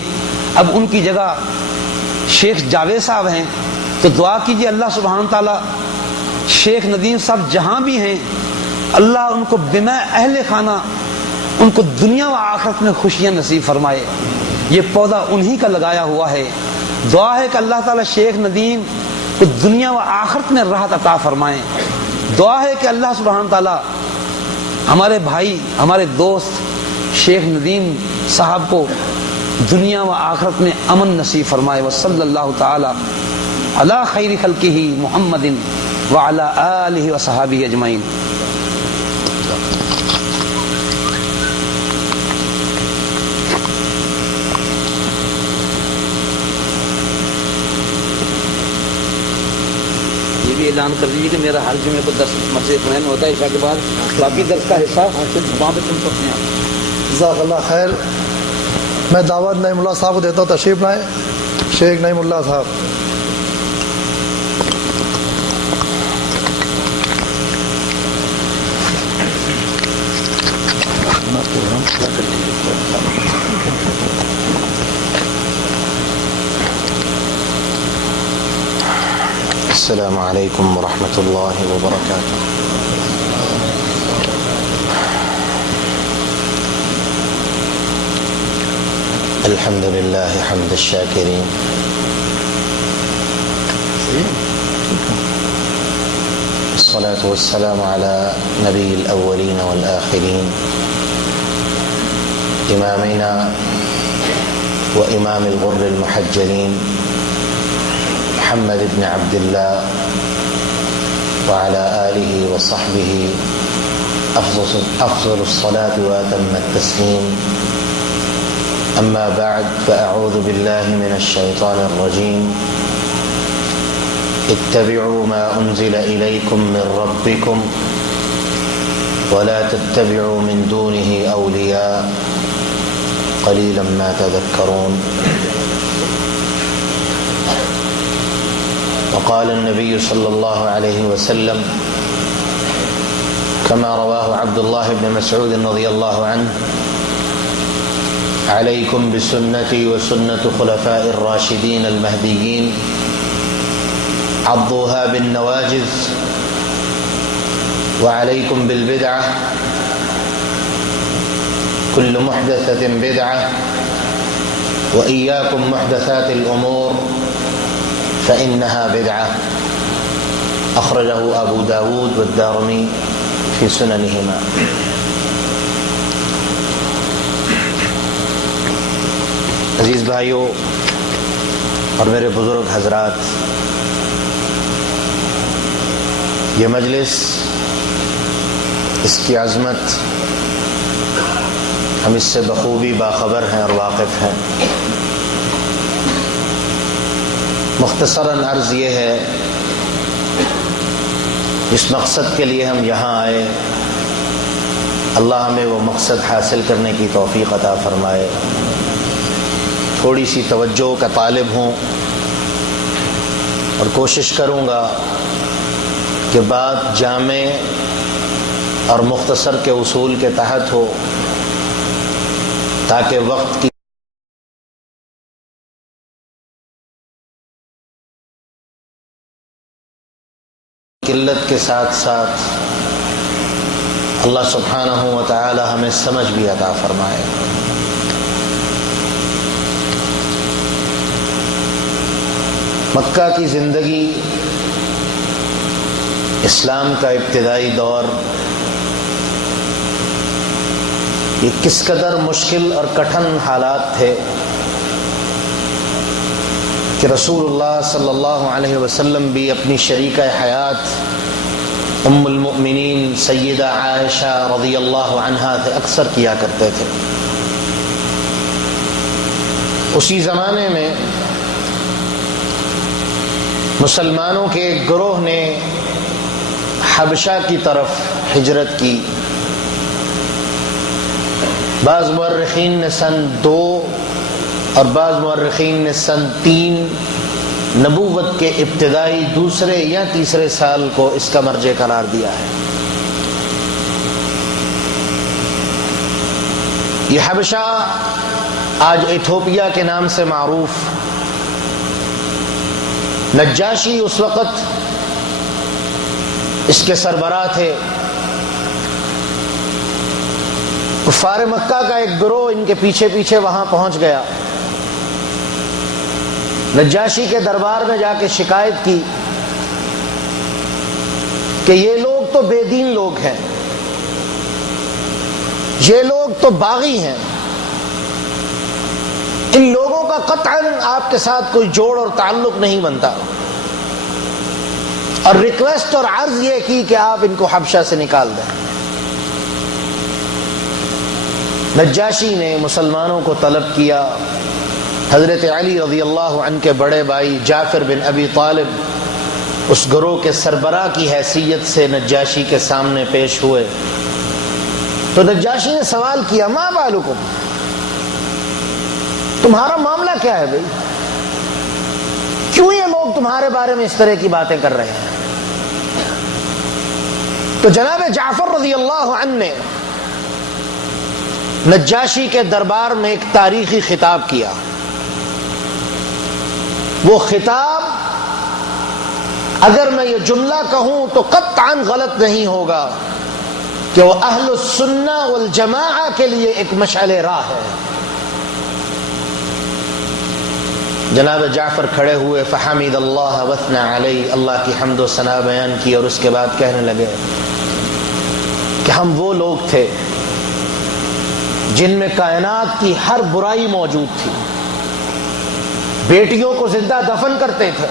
اب ان کی جگہ شیخ جاوید صاحب ہیں، تو دعا کیجیے اللہ سبحانہ تعالیٰ شیخ ندیم صاحب جہاں بھی ہیں اللہ ان کو بنا اہل خانہ ان کو دنیا و آخرت میں خوشیاں نصیب فرمائے. یہ پودا انہی کا لگایا ہوا ہے. دعا ہے کہ اللہ تعالیٰ شیخ ندیم کو دنیا و آخرت میں راحت عطا فرمائیں. دعا ہے کہ اللہ سبحانہ تعالیٰ ہمارے بھائی ہمارے دوست شیخ ندیم صاحب کو دنیا و آخرت میں امن نصیب فرمائے. وصلی اللہ تعالی علی خیر خلقہ محمد وعلی آلہ وصحابہ اجمعین. یہ بھی اعلان کر دیجیے کہ میرا ہر جمعے کو درس مسجد قرآن ہوتا ہے عشاء کے بعد، باقی درس کا حصہ وہاں پہ سن سکتے ہیں. جزاک اللہ خیر. میں دعوت نعیم اللہ صاحب کو دیتا ہوں، تشریف لائیں. شیخ نعیم اللہ صاحب. السلام علیکم ورحمۃ اللہ وبرکاتہ. الحمد للہ حمد الشاکرین الصلاة والسلام على نبی الاولین والآخرین امامنا و امام الغر المحجلین محمد بن عبد الله وعلى آله وصحبه أفضل الصلاة وأتم التسليم. أما بعد فأعوذ بالله من الشيطان الرجيم. اتبعوا ما أنزل إليكم من ربكم ولا تتبعوا من دونه أولياء قليلا ما تذكرون. وقال النبي صلى الله عليه وسلم كما رواه عبد الله بن مسعود رضي الله عنه: عليكم بسنتي وسنة خلفاء الراشدين المهديين عضوها بالنواجذ وعليكم بالبدعة كل محدثة بدعة وإياكم محدثات الأمور فإنها بدعة. أخرجه أبو داود والدارمي في سننهما. عزیز بھائیوں اور میرے بزرگ حضرات، یہ مجلس، اس کی عظمت ہم اس سے بخوبی باخبر ہیں اور واقف ہیں. مختصراً عرض یہ ہے، جس مقصد کے لیے ہم یہاں آئے، اللہ ہمیں وہ مقصد حاصل کرنے کی توفیق عطا فرمائے۔ تھوڑی سی توجہ کا طالب ہوں اور کوشش کروں گا کہ بات جامع اور مختصر کے اصول کے تحت ہو، تاکہ وقت کی قلت کے ساتھ ساتھ اللہ سبحانہ و تعالی ہمیں سمجھ بھی عطا فرمائے۔ مکہ کی زندگی، اسلام کا ابتدائی دور، یہ کس قدر مشکل اور کٹھن حالات تھے کہ رسول اللہ صلی اللہ علیہ وسلم بھی اپنی شریکہ حیات ام المؤمنین سیدہ عائشہ رضی اللہ عنہا سے اکثر کیا کرتے تھے۔ اسی زمانے میں مسلمانوں کے ایک گروہ نے حبشہ کی طرف ہجرت کی۔ بعض مورخین نے سن 2 اور بعض مورخین نے سن 3 نبوت کے ابتدائی 2 یا 3 سال کو اس کا مرجع قرار دیا ہے۔ یہ حبشہ آج ایتھوپیا کے نام سے معروف۔ نجاشی اس وقت اس کے سربراہ تھے۔ کفار مکہ کا ایک گروہ ان کے پیچھے پیچھے وہاں پہنچ گیا، نجاشی کے دربار میں جا کے شکایت کی کہ یہ لوگ تو بے دین لوگ ہیں، یہ لوگ تو باغی ہیں، ان لوگوں کا قطعاً آپ کے ساتھ کوئی جوڑ اور تعلق نہیں بنتا، اور ریکویسٹ اور عرض یہ کی کہ آپ ان کو حبشہ سے نکال دیں۔ نجاشی نے مسلمانوں کو طلب کیا۔ حضرت علی رضی اللہ عنہ کے بڑے بھائی جعفر بن ابی طالب اس گروہ کے سربراہ کی حیثیت سے نجاشی کے سامنے پیش ہوئے تو نجاشی نے سوال کیا، ما بالکم، تمہارا معاملہ کیا ہے بھائی؟ کیوں یہ لوگ تمہارے بارے میں اس طرح کی باتیں کر رہے ہیں؟ تو جناب جعفر رضی اللہ عنہ نے نجاشی کے دربار میں ایک تاریخی خطاب کیا۔ وہ خطاب اگر میں یہ جملہ کہوں تو قطعاً غلط نہیں ہوگا کہ وہ اہل السنہ والجماعہ کے لیے ایک مشعل راہ ہے۔ جناب جعفر کھڑے ہوئے، فحمد اللہ وثنى علیہ، اللہ کی حمد و ثنا بیان کی، اور اس کے بعد کہنے لگے کہ ہم وہ لوگ تھے جن میں کائنات کی ہر برائی موجود تھی، بیٹیوں کو زندہ دفن کرتے تھے،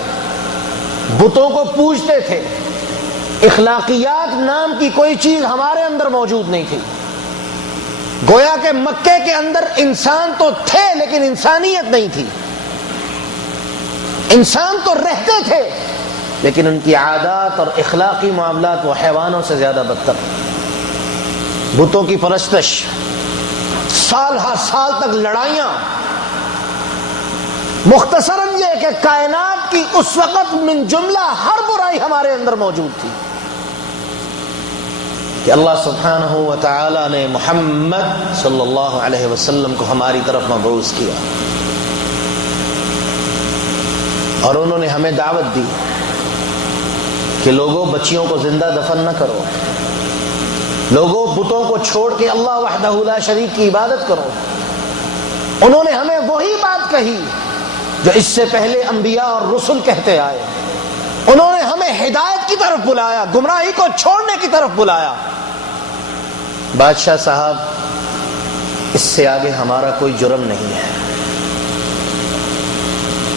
بتوں کو پوجتے تھے، اخلاقیات نام کی کوئی چیز ہمارے اندر موجود نہیں تھی۔ گویا کہ مکے کے اندر انسان تو تھے لیکن انسانیت نہیں تھی، انسان تو رہتے تھے لیکن ان کی عادات اور اخلاقی معاملات وہ حیوانوں سے زیادہ بدتر۔ بتوں کی پرستش، سال ہر سال تک لڑائیاں، مختصراً یہ کہ کائنات کی اس وقت من جملہ ہر برائی ہمارے اندر موجود تھی کہ اللہ سبحانہ و تعالی نے محمد صلی اللہ علیہ وسلم کو ہماری طرف مبعوث کیا، اور انہوں نے ہمیں دعوت دی کہ لوگوں بچیوں کو زندہ دفن نہ کرو، لوگوں بتوں کو چھوڑ کے اللہ وحدہ لا شریک کی عبادت کرو۔ انہوں نے ہمیں وہی بات کہی جو اس سے پہلے انبیاء اور رسل کہتے آئے۔ انہوں نے ہمیں ہدایت کی طرف بلایا، گمراہی کو چھوڑنے کی طرف بلایا۔ بادشاہ صاحب، اس سے آگے ہمارا کوئی جرم نہیں ہے،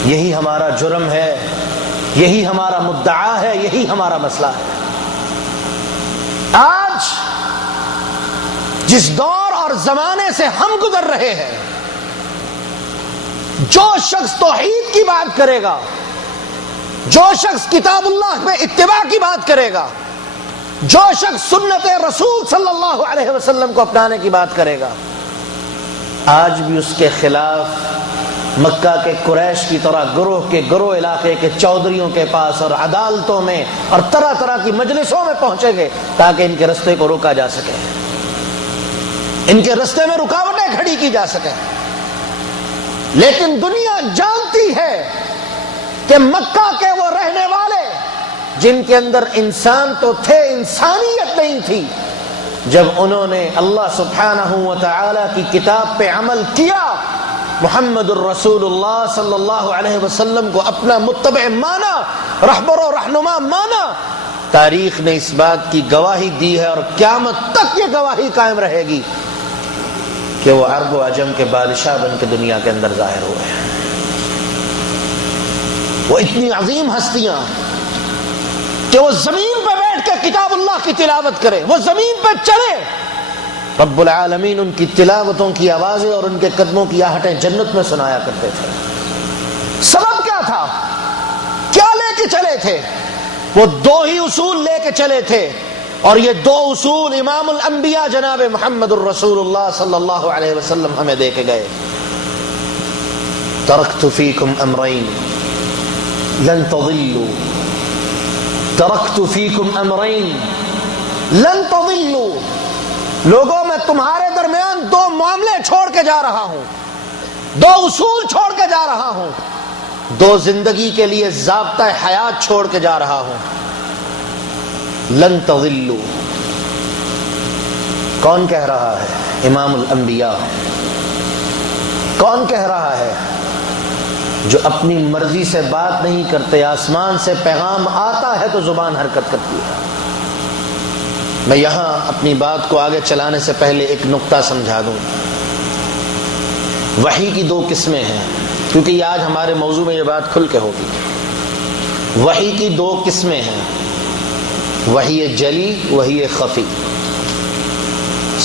یہی ہمارا جرم ہے، یہی ہمارا مدعا ہے، یہی ہمارا مسئلہ ہے۔ آج جس دور اور زمانے سے ہم گزر رہے ہیں، جو شخص توحید کی بات کرے گا جو شخص کتاب اللہ میں اتباع کی بات کرے گا، جو شخص سنت رسول صلی اللہ علیہ وسلم کو اپنانے کی بات کرے گا، آج بھی اس کے خلاف مکہ کے قریش کی طرح گروہ علاقے کے چودھریوں کے پاس اور عدالتوں میں اور طرح طرح کی مجلسوں میں پہنچے گے تاکہ ان کے رستے کو روکا جا سکے، ان کے رستے میں رکاوٹیں کھڑی کی جا سکے۔ لیکن دنیا جانتی ہے کہ مکہ کے وہ رہنے والے جن کے اندر انسان تو تھے، انسانیت نہیں تھی، جب انہوں نے اللہ سبحانہ و تعالی کی کتاب پہ عمل کیا، محمد الرسول اللہ صلی اللہ علیہ وسلم کو اپنا متبع مانا، رہبر و رہنما مانا، تاریخ نے اس بات کی گواہی دی ہے اور قیامت تک یہ گواہی قائم رہے گی کہ وہ عرب و عجم کے بادشاہ بن کے دنیا کے اندر ظاہر ہوئے ہیں۔ وہ اتنی عظیم ہستیاں کہ وہ زمین پہ بیٹھ کے کتاب اللہ کی تلاوت کرے، وہ زمین پہ چلے، رب العالمین ان کی تلاوتوں کی آوازیں اور ان کے قدموں کی آہٹیں جنت میں سنایا کرتے تھے۔ سبب کیا تھا؟ کیا لے کے چلے تھے؟ وہ دو ہی اصول لے کے چلے تھے، اور یہ دو اصول امام الانبیاء جناب محمد الرسول اللہ صلی اللہ علیہ وسلم ہمیں دے کے گئے۔ ترکت فیکم امرین لن تضلوا، ترکت فیکم امرین لن تضلوا، لوگوں میں تمہارے درمیان دو معاملے چھوڑ کے جا رہا ہوں، دو اصول چھوڑ کے جا رہا ہوں، دو زندگی کے لیے ضابطہ حیات چھوڑ کے جا رہا ہوں۔ لن تضلوا، کون کہہ رہا ہے؟ امام الانبیاء۔ کون کہہ رہا ہے؟ جو اپنی مرضی سے بات نہیں کرتے، آسمان سے پیغام آتا ہے تو زبان حرکت کرتی ہے۔ میں یہاں اپنی بات کو آگے چلانے سے پہلے ایک نقطہ سمجھا دوں۔ وحی کی دو قسمیں ہیں، کیونکہ یہ آج ہمارے موضوع میں یہ بات کھل کے ہوگی۔ وحی کی دو قسمیں ہیں، وحی جلی، وحی خفی۔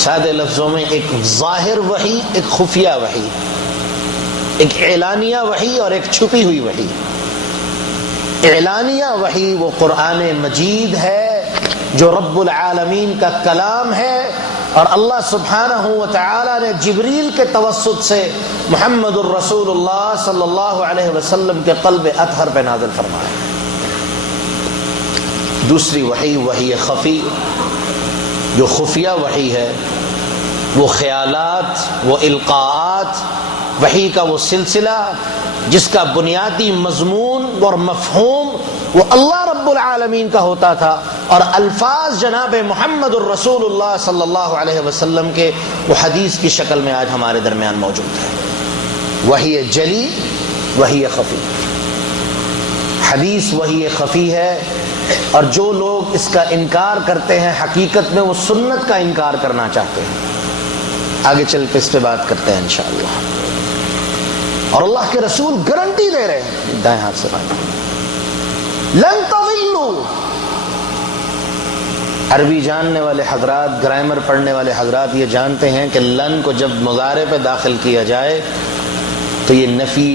سادے لفظوں میں ایک ظاہر وحی، ایک خفیہ وحی، ایک اعلانیہ وحی اور ایک چھپی ہوئی وحی۔ اعلانیہ وحی وہ قرآن مجید ہے جو رب العالمین کا کلام ہے، اور اللہ سبحانہ و تعالی نے جبریل کے توسط سے محمد الرسول اللہ صلی اللہ علیہ وسلم کے قلب اطہر پہ نازل فرمایا۔ دوسری وحی، وحی خفی، جو خفیہ وحی ہے، وہ خیالات، وہ القاءات، وحی کا وہ سلسلہ جس کا بنیادی مضمون اور مفہوم وہ اللہ رب العالمین کا ہوتا تھا، اور الفاظ جناب محمد الرسول اللہ صلی اللہ علیہ وسلم کے وہ حدیث کی شکل میں آج ہمارے درمیان موجود ہے۔ وحی جلی، وحی خفی۔ حدیث وحی خفی ہے، اور جو لوگ اس کا انکار کرتے ہیں حقیقت میں وہ سنت کا انکار کرنا چاہتے ہیں۔ آگے چل کے اس پہ بات کرتے ہیں انشاءاللہ۔ اور اللہ کے رسول گارنٹی دے رہے ہیں، دائیں ہاتھ سے بات، لن تضلوا۔ عربی جاننے والے حضرات، گرامر پڑھنے والے حضرات یہ جانتے ہیں کہ لن کو جب مضارع پہ داخل کیا جائے تو یہ نفی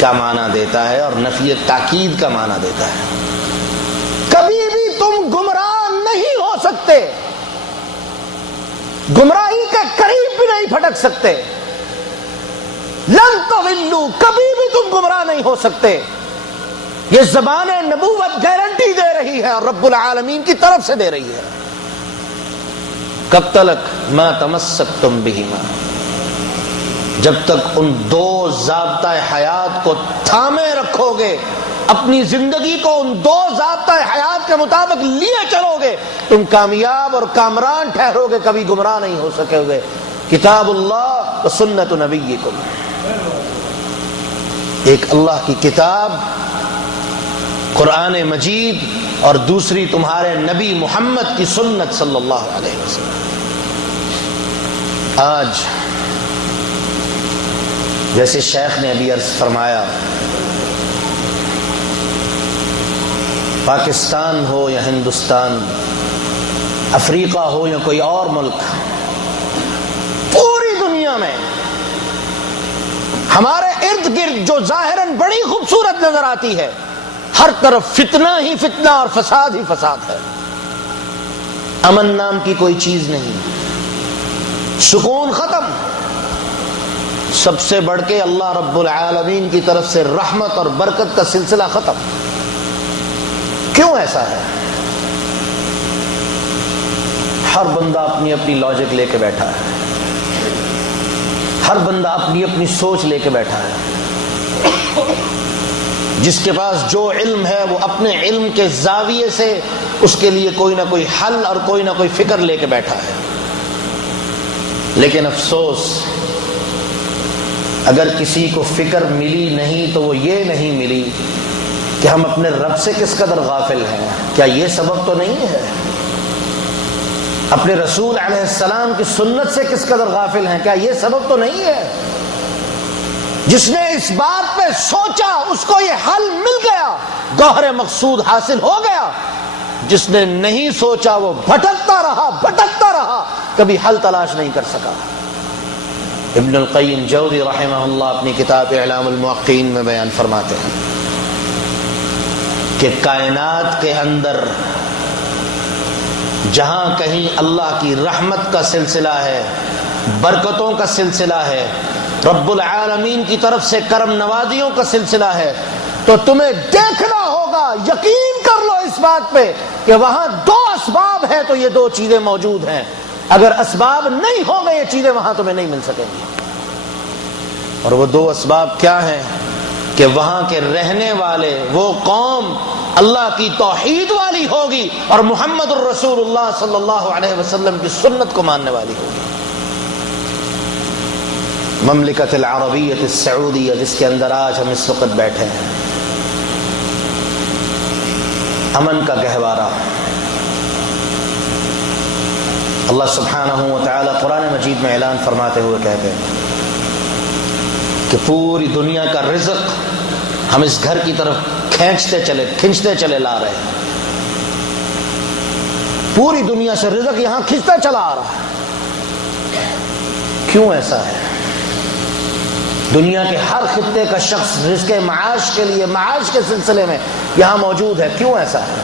کا معنی دیتا ہے اور نفی تاکید کا معنی دیتا ہے۔ کبھی بھی تم گمراہ نہیں ہو سکتے، گمراہی کے قریب بھی نہیں پھٹک سکتے۔ لن تضلوا، کبھی بھی تم گمراہ نہیں ہو سکتے، یہ زبان نبوت گارنٹی دے رہی ہے اور رب العالمین کی طرف سے دے رہی ہے۔ کب تلک ما تمسکتم بہما، جب تک ان دو ضابطہ حیات کو تھامے رکھو گے، اپنی زندگی کو ان دو ضابطہ حیات کے مطابق لیے چلو گے، تم کامیاب اور کامران ٹھہرو گے، کبھی گمراہ نہیں ہو سکے گے۔ کتاب اللہ و سنت نبیکم، ایک اللہ کی کتاب قرآن مجید اور دوسری تمہارے نبی محمد کی سنت صلی اللہ علیہ وسلم۔ آج جیسے شیخ نے ابھی عرض فرمایا، پاکستان ہو یا ہندوستان، افریقہ ہو یا کوئی اور ملک، پوری دنیا میں ہمارے ارد گرد جو ظاہراً بڑی خوبصورت نظر آتی ہے، ہر طرف فتنہ ہی فتنہ اور فساد ہی فساد ہے. امن نام کی کوئی چیز نہیں، سکون ختم. سب سے بڑھ کے اللہ رب العالمین کی طرف سے رحمت اور برکت کا سلسلہ ختم. کیوں ایسا ہے؟ ہر بندہ اپنی اپنی لاجک لے کے بیٹھا ہے، ہر بندہ اپنی اپنی سوچ لے کے بیٹھا ہے. جس کے پاس جو علم ہے وہ اپنے علم کے زاویے سے اس کے لیے کوئی نہ کوئی حل اور کوئی نہ کوئی فکر لے کے بیٹھا ہے. لیکن افسوس، اگر کسی کو فکر ملی نہیں تو وہ یہ نہیں ملی کہ ہم اپنے رب سے کس قدر غافل ہیں. کیا یہ سبب تو نہیں ہے؟ اپنے رسول علیہ السلام کی سنت سے کس قدر غافل ہیں؟ کیا یہ سبب تو نہیں ہے؟ جس نے اس بات پہ سوچا اس کو یہ حل مل گیا، گوہر مقصود حاصل ہو گیا. جس نے نہیں سوچا وہ بھٹکتا رہا، کبھی حل تلاش نہیں کر سکا. ابن القیم جوزی رحمہ اللہ اپنی کتاب اعلام الموقعین میں بیان فرماتے ہیں کہ کائنات کے اندر جہاں کہیں اللہ کی رحمت کا سلسلہ ہے، برکتوں کا سلسلہ ہے، رب العالمین کی طرف سے کرم نوازیوں کا سلسلہ ہے، تو تمہیں دیکھنا ہوگا، یقین کر لو اس بات پہ کہ وہاں دو اسباب ہیں تو یہ دو چیزیں موجود ہیں. اگر اسباب نہیں ہوں گے یہ چیزیں وہاں تمہیں نہیں مل سکیں گی. اور وہ دو اسباب کیا ہیں؟ کہ وہاں کے رہنے والے وہ قوم اللہ کی توحید والی ہوگی اور محمد الرسول اللہ صلی اللہ علیہ وسلم کی سنت کو ماننے والی ہوگی. مملکت العربیت السعودیہ جس کے اندر آج ہم اس وقت بیٹھے ہیں، امن کا گہوارہ. اللہ سبحانہ و تعالی قرآن مجید میں اعلان فرماتے ہوئے کہتے ہیں کہ پوری دنیا کا رزق ہم اس گھر کی طرف کھنچتے چلے لا رہے ہیں. پوری دنیا سے رزق یہاں کھنچتا چلا آ رہا ہے. کیوں ایسا ہے؟ دنیا کے ہر خطے کا شخص رزق معاش کے لیے، معاش کے سلسلے میں یہاں موجود ہے. کیوں ایسا ہے؟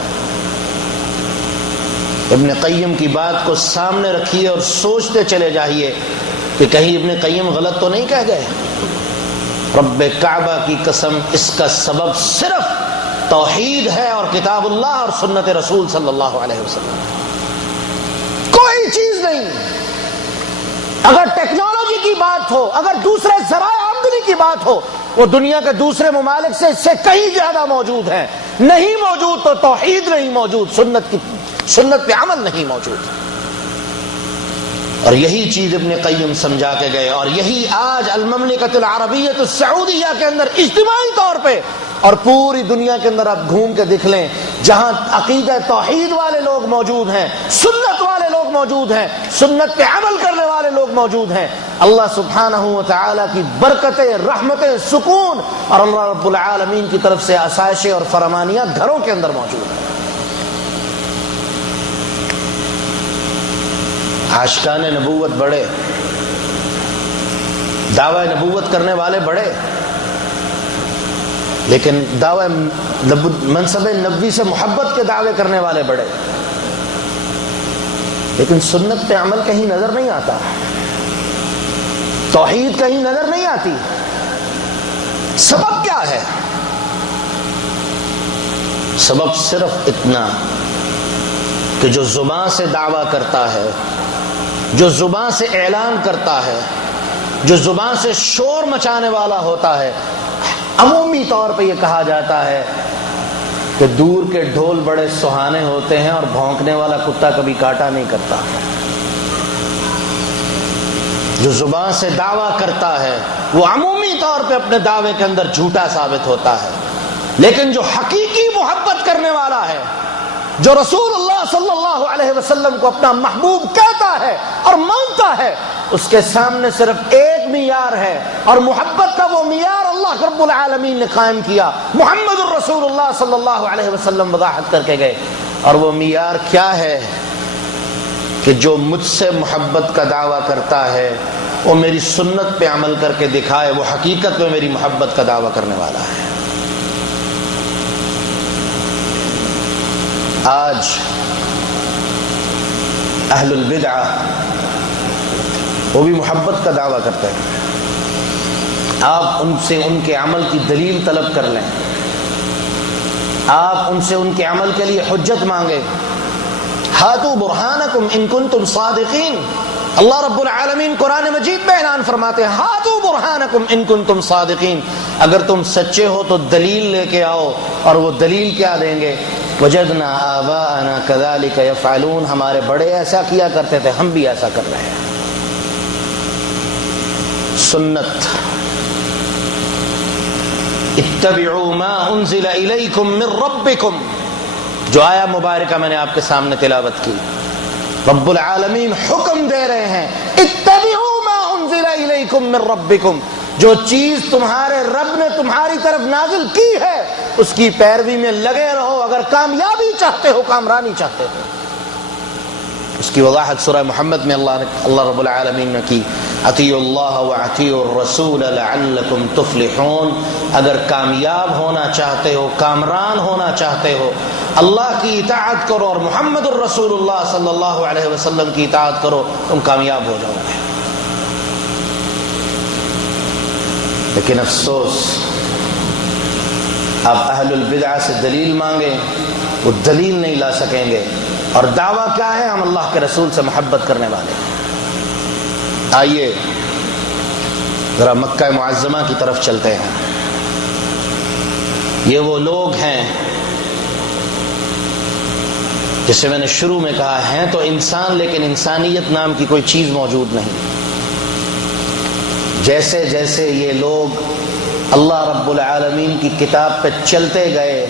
ابن قیم کی بات کو سامنے رکھیے اور سوچتے چلے جائیے کہ کہیں ابن قیم غلط تو نہیں کہہ گئے. رب کعبہ کی قسم، اس کا سبب صرف توحید ہے اور کتاب اللہ اور سنت رسول صلی اللہ علیہ وسلم، کوئی چیز نہیں. اگر ٹیکنالوجی کی بات ہو، اگر دوسرے ذرائع آمدنی کی بات ہو، وہ دنیا کے دوسرے ممالک سے اس سے کہیں زیادہ موجود ہیں. نہیں موجود تو توحید نہیں موجود، سنت پہ عمل نہیں موجود. اور یہی چیز ابن قیم سمجھا کے گئے، اور یہی آج المملکت العربیت السعودیہ کے اندر اجتماعی طور پہ اور پوری دنیا کے اندر آپ گھوم کے دیکھ لیں، جہاں عقیدہ توحید والے لوگ موجود ہیں، سنت والے لوگ موجود ہیں، سنت پہ عمل کرنے والے لوگ موجود ہیں، اللہ سبحانہ و تعالی کی برکتیں، رحمتیں، سکون اور اللہ رب العالمین کی طرف سے آسائشیں اور فرمانیاں گھروں کے اندر موجود ہیں. عاشقان نبوت بڑے، دعوی نبوت کرنے والے بڑے، لیکن دعوی منصب نبوی سے محبت کے دعوے کرنے والے بڑے، لیکن سنت پہ عمل کہیں نظر نہیں آتا، توحید کہیں نظر نہیں آتی. سبب کیا ہے؟ سبب صرف اتنا کہ جو زبان سے دعویٰ کرتا ہے، جو زبان سے اعلان کرتا ہے، جو زبان سے شور مچانے والا ہوتا ہے، عمومی طور پہ یہ کہا جاتا ہے کہ دور کے ڈھول بڑے سہانے ہوتے ہیں اور بھونکنے والا کتا کبھی کاٹا نہیں کرتا. جو زبان سے دعویٰ کرتا ہے وہ عمومی طور پہ اپنے دعوے کے اندر جھوٹا ثابت ہوتا ہے، لیکن جو حقیقی محبت کرنے والا ہے، جو رسول اللہ صلی اللہ علیہ وسلم کو اپنا محبوب کہتا ہے اور مانتا ہے، اس کے سامنے صرف ایک معیار ہے، اور محبت کا وہ معیار اللہ رب العالمین نے قائم کیا. محمد الرسول اللہ صلی اللہ علیہ وسلم وضاحت کر کے گئے، اور وہ معیار کیا ہے؟ کہ جو مجھ سے محبت کا دعویٰ کرتا ہے وہ میری سنت پہ عمل کر کے دکھائے، وہ حقیقت میں میری محبت کا دعویٰ کرنے والا ہے. آج اہل البدعہ وہ بھی محبت کا دعویٰ کرتے ہیں. آپ ان سے ان کے عمل کی دلیل طلب کر لیں, آپ ان سے ان کے عمل کے لیے حجت مانگیں. ہاتوا برہانکم ان کنتم صادقین. اللہ رب العالمین قرآن مجید میں اعلان فرماتے ہیں ہاتوا برہانکم ان کنتم صادقین, اگر تم سچے ہو تو دلیل لے کے آؤ. اور وہ دلیل کیا دیں گے؟ وجدنا آباءنا کذالک یفعلون, ہمارے بڑے ایسا کیا کرتے تھے, ہم بھی ایسا کر رہے ہیں. سنت اتبعوا ما انزل الیکم من ربکم, جو آیا مبارکہ میں نے آپ کے سامنے تلاوت کی. رب العالمین حکم دے رہے ہیں اتبعوا ما انزل الیکم من ربکم, جو چیز تمہارے رب نے تمہاری طرف نازل کی ہے اس کی پیروی میں لگے رہو اگر کامیابی چاہتے ہو, کامرانی چاہتے ہو. اس کی وضاحت سورہ محمد میں اللہ رب العالمین نے کی, اطیعوا اللہ واطیعوا الرسول لعلکم تفلحون. اگر کامیاب ہونا چاہتے ہو, کامران ہونا چاہتے ہو, اللہ کی اطاعت کرو اور محمد الرسول اللہ صلی اللہ علیہ وسلم کی اطاعت کرو, تم کامیاب ہو جاؤ گے. لیکن افسوس, آپ اہل البدع سے دلیل مانگیں, وہ دلیل نہیں لا سکیں گے. اور دعویٰ کیا ہے؟ ہم اللہ کے رسول سے محبت کرنے والے ہیں. آئیے ذرا مکہ معظمہ کی طرف چلتے ہیں. یہ وہ لوگ ہیں جسے میں نے شروع میں کہا ہیں تو انسان, لیکن انسانیت نام کی کوئی چیز موجود نہیں. جیسے جیسے یہ لوگ اللہ رب العالمین کی کتاب پہ چلتے گئے,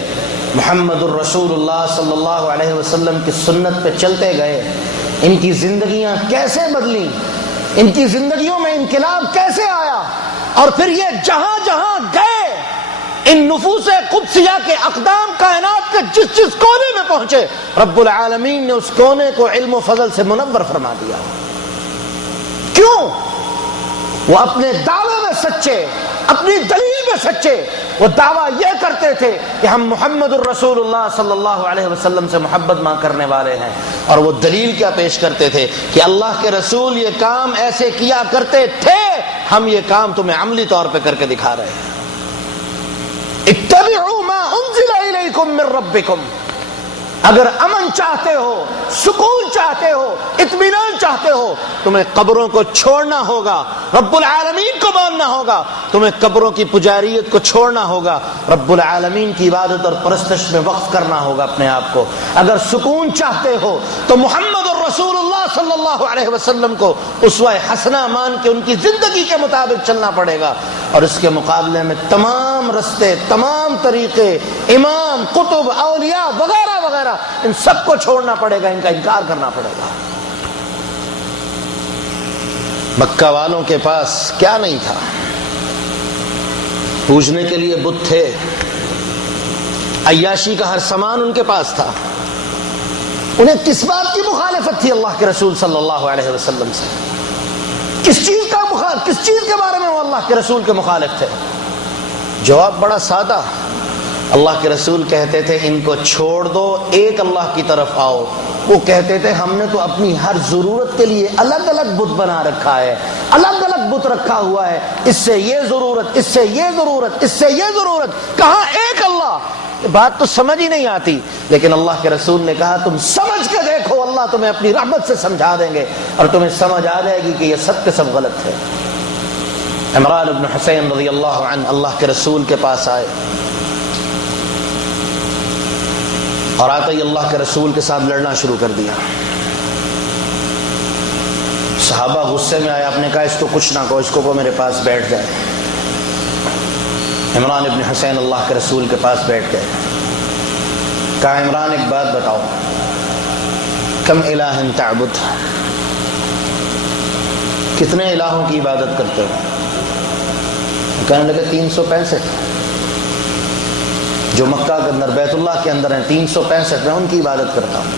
محمد الرسول اللہ صلی اللہ علیہ وسلم کی سنت پہ چلتے گئے, ان کی زندگیاں کیسے بدلیں, ان کی زندگیوں میں انقلاب کیسے آیا, اور پھر یہ جہاں جہاں گئے ان نفوس قدسیہ کے اقدام کائنات کے جس جس کونے میں پہنچے, رب العالمین نے اس کونے کو علم و فضل سے منور فرما دیا. کیوں؟ وہ اپنے دعوے میں سچے, اپنی دلیل میں سچے. وہ دعویٰ یہ کرتے تھے کہ ہم محمد الرسول اللہ صلی اللہ علیہ وسلم سے محبت ماں کرنے والے ہیں, اور وہ دلیل کیا پیش کرتے تھے کہ اللہ کے رسول یہ کام ایسے کیا کرتے تھے, ہم یہ کام تمہیں عملی طور پہ کر کے دکھا رہے ہیں. اتبعوا ما انزل الیکم من ربکم. اگر امن چاہتے ہو, سکون چاہتے ہو, اطمینان چاہتے ہو, تمہیں قبروں کو چھوڑنا ہوگا, رب العالمین کو ماننا ہوگا, تمہیں قبروں کی پجاریت کو چھوڑنا ہوگا, رب العالمین کی عبادت اور پرستش میں وقف کرنا ہوگا اپنے آپ کو. اگر سکون چاہتے ہو تو محمد الرسول اللہ صلی اللہ علیہ وسلم کو اسوہ حسنہ مان کے ان کی زندگی کے مطابق چلنا پڑے گا, اور اس کے مقابلے میں تمام رستے, تمام طریقے, امام, قطب, اولیاء وغیرہ وغیرہ, ان سب کو چھوڑنا پڑے گا, ان کا انکار کرنا پڑے گا. مکہ والوں کے پاس کیا نہیں تھا؟ پوجنے کے لیے بت تھے, عیاشی کا ہر سامان ان کے پاس تھا. انہیں کس بات کی مخالفت تھی اللہ کے رسول صلی اللہ علیہ وسلم سے؟ کس چیز کے بارے میں وہ اللہ کے رسول کے مخالف تھے؟ جواب بڑا سادہ. اللہ کے رسول کہتے تھے ان کو چھوڑ دو, ایک اللہ کی طرف آؤ. وہ کہتے تھے ہم نے تو اپنی ہر ضرورت کے لیے الگ الگ بت بنا رکھا ہے, الگ الگ بت رکھا ہوا ہے, اس سے یہ ضرورت, اس سے یہ ضرورت, اس سے یہ ضرورت, کہاں ایک اللہ؟ بات تو سمجھ ہی نہیں آتی. لیکن اللہ کے رسول نے کہا تم سمجھ کے دیکھو, اللہ تمہیں اپنی رحمت سے سمجھا دیں گے اور تمہیں سمجھ آ جائے گی کہ یہ سب کے سب غلط ہے. عمران بن حسین رضی اللہ عنہ اللہ کے رسول کے پاس آئے, اور آتے ہی اللہ کے رسول کے ساتھ لڑنا شروع کر دیا. صحابہ غصے میں آئے, آپ نے کہا اس کو کچھ نہ کہو, اس کو میرے پاس بیٹھ جائے. عمران ابن حسین اللہ کے رسول کے پاس بیٹھ گئے. کہا عمران ایک بات بتاؤ, کم الہ تعبد, کتنے الہوں کی عبادت کرتے ہو؟ کہنے لگے 365 جو مکہ کے اندر بیت اللہ کے اندر ہیں, 365 میں ان کی عبادت کرتا ہوں.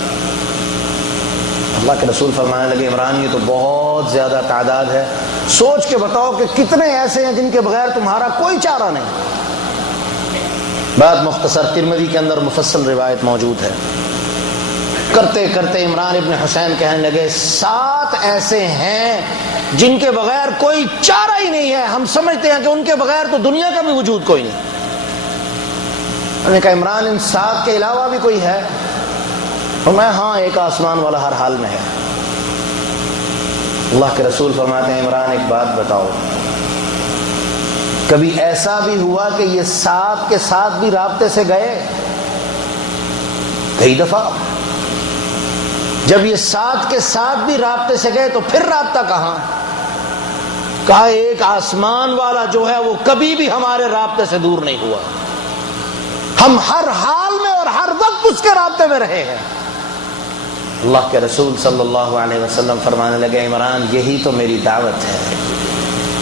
اللہ کے رسول فرمانے لگے عمران یہ تو بہت زیادہ تعداد ہے, سوچ کے بتاؤ کہ کتنے ایسے ہیں جن کے بغیر تمہارا کوئی چارہ نہیں. بات مختصر, ترمذی کے اندر مفصل روایت موجود ہے. کرتے کرتے عمران ابن حسین کہنے لگے 7 ایسے ہیں جن کے بغیر کوئی چارہ ہی نہیں ہے، ہم سمجھتے ہیں کہ ان کے بغیر تو دنیا کا بھی وجود کوئی نہیں۔ میں نے کہا عمران ان 7 کے علاوہ بھی کوئی ہے؟ فرمایا ہاں، ایک آسمان والا ہر حال میں ہے۔ اللہ کے رسول فرماتے ہیں عمران ایک بات بتاؤ، کبھی ایسا بھی ہوا کہ یہ 7 کے 7 بھی رابطے سے گئے؟ کئی دفعہ جب یہ 7 کے 7 بھی رابطے سے گئے تو پھر رابطہ کہاں؟ کہا ایک آسمان والا جو ہے وہ کبھی بھی ہمارے رابطے سے دور نہیں ہوا، ہم ہر حال میں اور ہر وقت اس کے رابطے میں رہے ہیں۔ اللہ کے رسول صلی اللہ علیہ وسلم فرمانے لگے عمران یہی تو میری دعوت ہے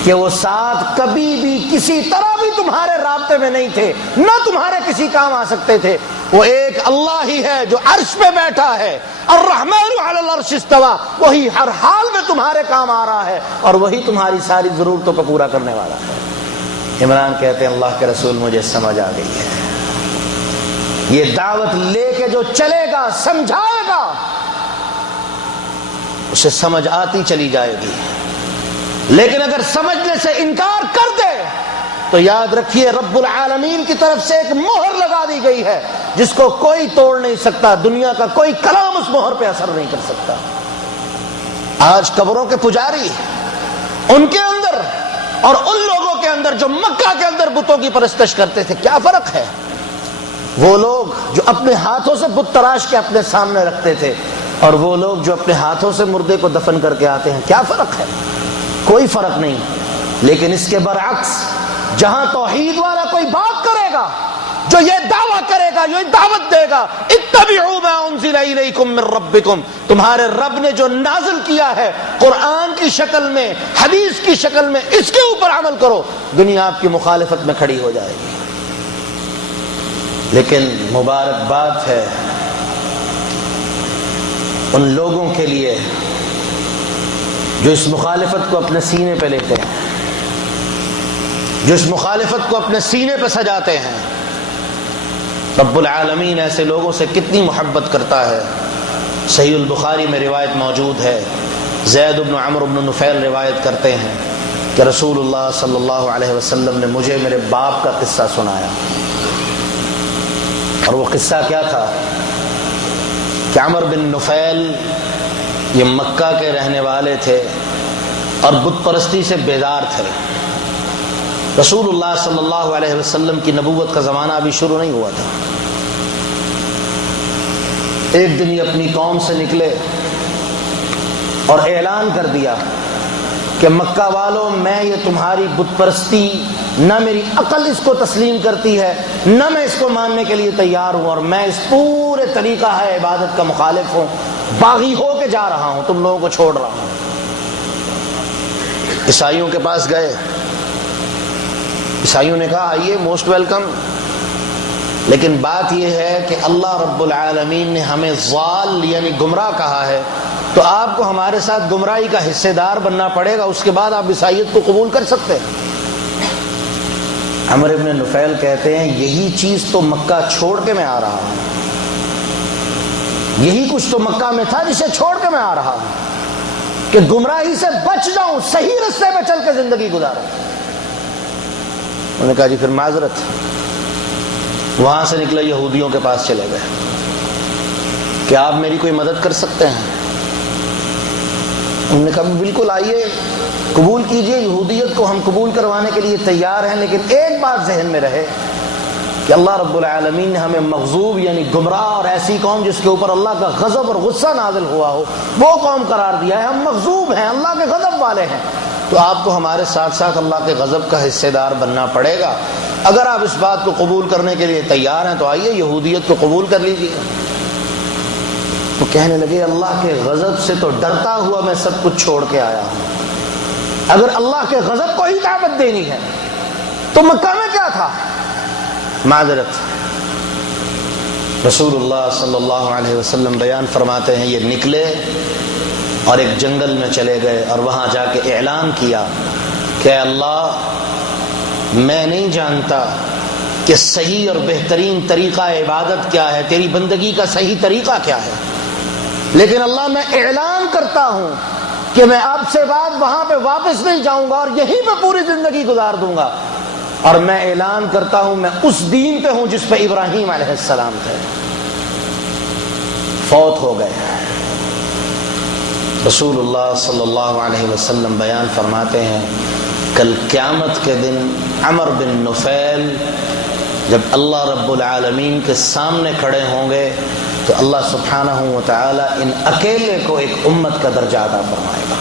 کہ وہ 7 کبھی بھی کسی طرح بھی تمہارے رابطے میں نہیں تھے، نہ تمہارے کسی کام آ سکتے تھے۔ وہ ایک اللہ ہی ہے جو عرش پہ بیٹھا ہے، الرحمن علی العرش استوى، وہی ہر حال میں تمہارے کام آ رہا ہے اور وہی تمہاری ساری ضرورتوں کو پورا کرنے والا ہے۔ عمران کہتے ہیں اللہ کے رسول مجھے سمجھ آ گئی ہے، یہ دعوت لے کے جو چلے گا سمجھائے گا اسے سمجھ آتی چلی جائے گی، لیکن اگر سمجھنے سے انکار کر دے تو یاد رکھیے رب العالمین کی طرف سے ایک مہر لگا دی گئی ہے جس کو کوئی توڑ نہیں سکتا، دنیا کا کوئی کلام اس مہر پہ اثر نہیں کر سکتا۔ آج قبروں کے پجاری ان کے اندر اور ان لوگوں کے اندر جو مکہ کے اندر بتوں کی پرستش کرتے تھے کیا فرق ہے؟ وہ لوگ جو اپنے ہاتھوں سے بت تراش کے اپنے سامنے رکھتے تھے اور وہ لوگ جو اپنے ہاتھوں سے مردے کو دفن کر کے آتے ہیں، کیا فرق ہے؟ کوئی فرق نہیں۔ لیکن اس کے برعکس جہاں توحید والا کوئی بات کرے گا، جو یہ دعویٰ کرے گا، یہ دعوت دے گا اتبعوا ما انزل الیکم من ربکم، تمہارے رب نے جو نازل کیا ہے قرآن کی شکل میں، حدیث کی شکل میں، اس کے اوپر عمل کرو، دنیا آپ کی مخالفت میں کھڑی ہو جائے گی۔ لیکن مبارکباد ہے ان لوگوں کے لیے جو اس مخالفت کو اپنے سینے پہ لیتے ہیں، جو اس مخالفت کو اپنے سینے پہ سجاتے ہیں۔ رب العالمین ایسے لوگوں سے کتنی محبت کرتا ہے۔ صحیح البخاری میں روایت موجود ہے، زید بن عمرو بن نفیل روایت کرتے ہیں کہ رسول اللہ صلی اللہ علیہ وسلم نے مجھے میرے باپ کا قصہ سنایا، اور وہ قصہ کیا تھا کہ عمر بن نفیل یہ مکہ کے رہنے والے تھے اور بت پرستی سے بیدار تھے۔ رسول اللہ صلی اللہ علیہ وسلم کی نبوت کا زمانہ ابھی شروع نہیں ہوا تھا۔ ایک دن یہ اپنی قوم سے نکلے اور اعلان کر دیا کہ مکہ والوں، میں یہ تمہاری بت پرستی، نہ میری عقل اس کو تسلیم کرتی ہے، نہ میں اس کو ماننے کے لیے تیار ہوں، اور میں اس پورے طریقہ ہے عبادت کا مخالف ہوں، باغی ہو کے جا رہا ہوں، تم لوگوں کو چھوڑ رہا ہوں۔ عیسائیوں کے پاس گئے، عیسائیوں نے کہا آئیے، موسٹ ویلکم، لیکن بات یہ ہے کہ اللہ رب العالمین نے ہمیں ضال یعنی گمراہ کہا ہے، تو آپ کو ہمارے ساتھ گمراہی کا حصے دار بننا پڑے گا، اس کے بعد آپ عیسائیت کو قبول کر سکتے ہیں۔ عمر ابن نفیل کہتے ہیں یہی چیز تو مکہ چھوڑ کے میں آ رہا ہوں، یہی کچھ تو مکہ میں تھا جسے چھوڑ کے میں آ رہا ہوں کہ گمراہی سے بچ جاؤں، صحیح رستے پہ چل کے زندگی گزاروں۔ انہوں نے کہا جی پھر معذرت۔ وہاں سے نکلے یہودیوں کے پاس چلے گئے کہ آپ میری کوئی مدد کر سکتے ہیں؟ انہوں نے کہا بالکل آئیے، قبول کیجئے، یہودیت کو ہم قبول کروانے کے لیے تیار ہیں، لیکن ایک بات ذہن میں رہے کہ اللہ رب العالمین نے ہمیں مغضوب یعنی گمراہ اور ایسی قوم جس کے اوپر اللہ کا غضب اور غصہ نازل ہوا ہو وہ قوم قرار دیا ہے، ہم مغضوب ہیں، اللہ کے غضب والے ہیں، تو آپ کو ہمارے ساتھ ساتھ اللہ کے غضب کا حصے دار بننا پڑے گا۔ اگر آپ اس بات کو قبول کرنے کے لیے تیار ہیں تو آئیے یہودیت کو قبول کر لیجیے۔ تو کہنے لگے اللہ کے غضب سے تو ڈرتا ہوا میں سب کچھ چھوڑ کے آیا ہوں، اگر اللہ کے غضب کو ہی دعوت دینی ہے تو مکہ میں کیا تھا؟ معذرت۔ رسول اللہ صلی اللہ علیہ وسلم بیان فرماتے ہیں یہ نکلے اور ایک جنگل میں چلے گئے اور وہاں جا کے اعلان کیا کہ اے اللہ، میں نہیں جانتا کہ صحیح اور بہترین طریقہ عبادت کیا ہے، تیری بندگی کا صحیح طریقہ کیا ہے، لیکن اللہ میں اعلان کرتا ہوں کہ میں اب سے بعد وہاں پہ واپس نہیں جاؤں گا اور یہیں پہ پوری زندگی گزار دوں گا، اور میں اعلان کرتا ہوں میں اس دین پہ ہوں جس پہ ابراہیم علیہ السلام تھے۔ فوت ہو گئے۔ رسول اللہ صلی اللہ علیہ وسلم بیان فرماتے ہیں کل قیامت کے دن عمر بن نفیل جب اللہ رب العالمین کے سامنے کھڑے ہوں گے تو اللہ سبحانہ و تعالی ان اکیلے کو ایک امت کا درجہ عطا فرمائے گا۔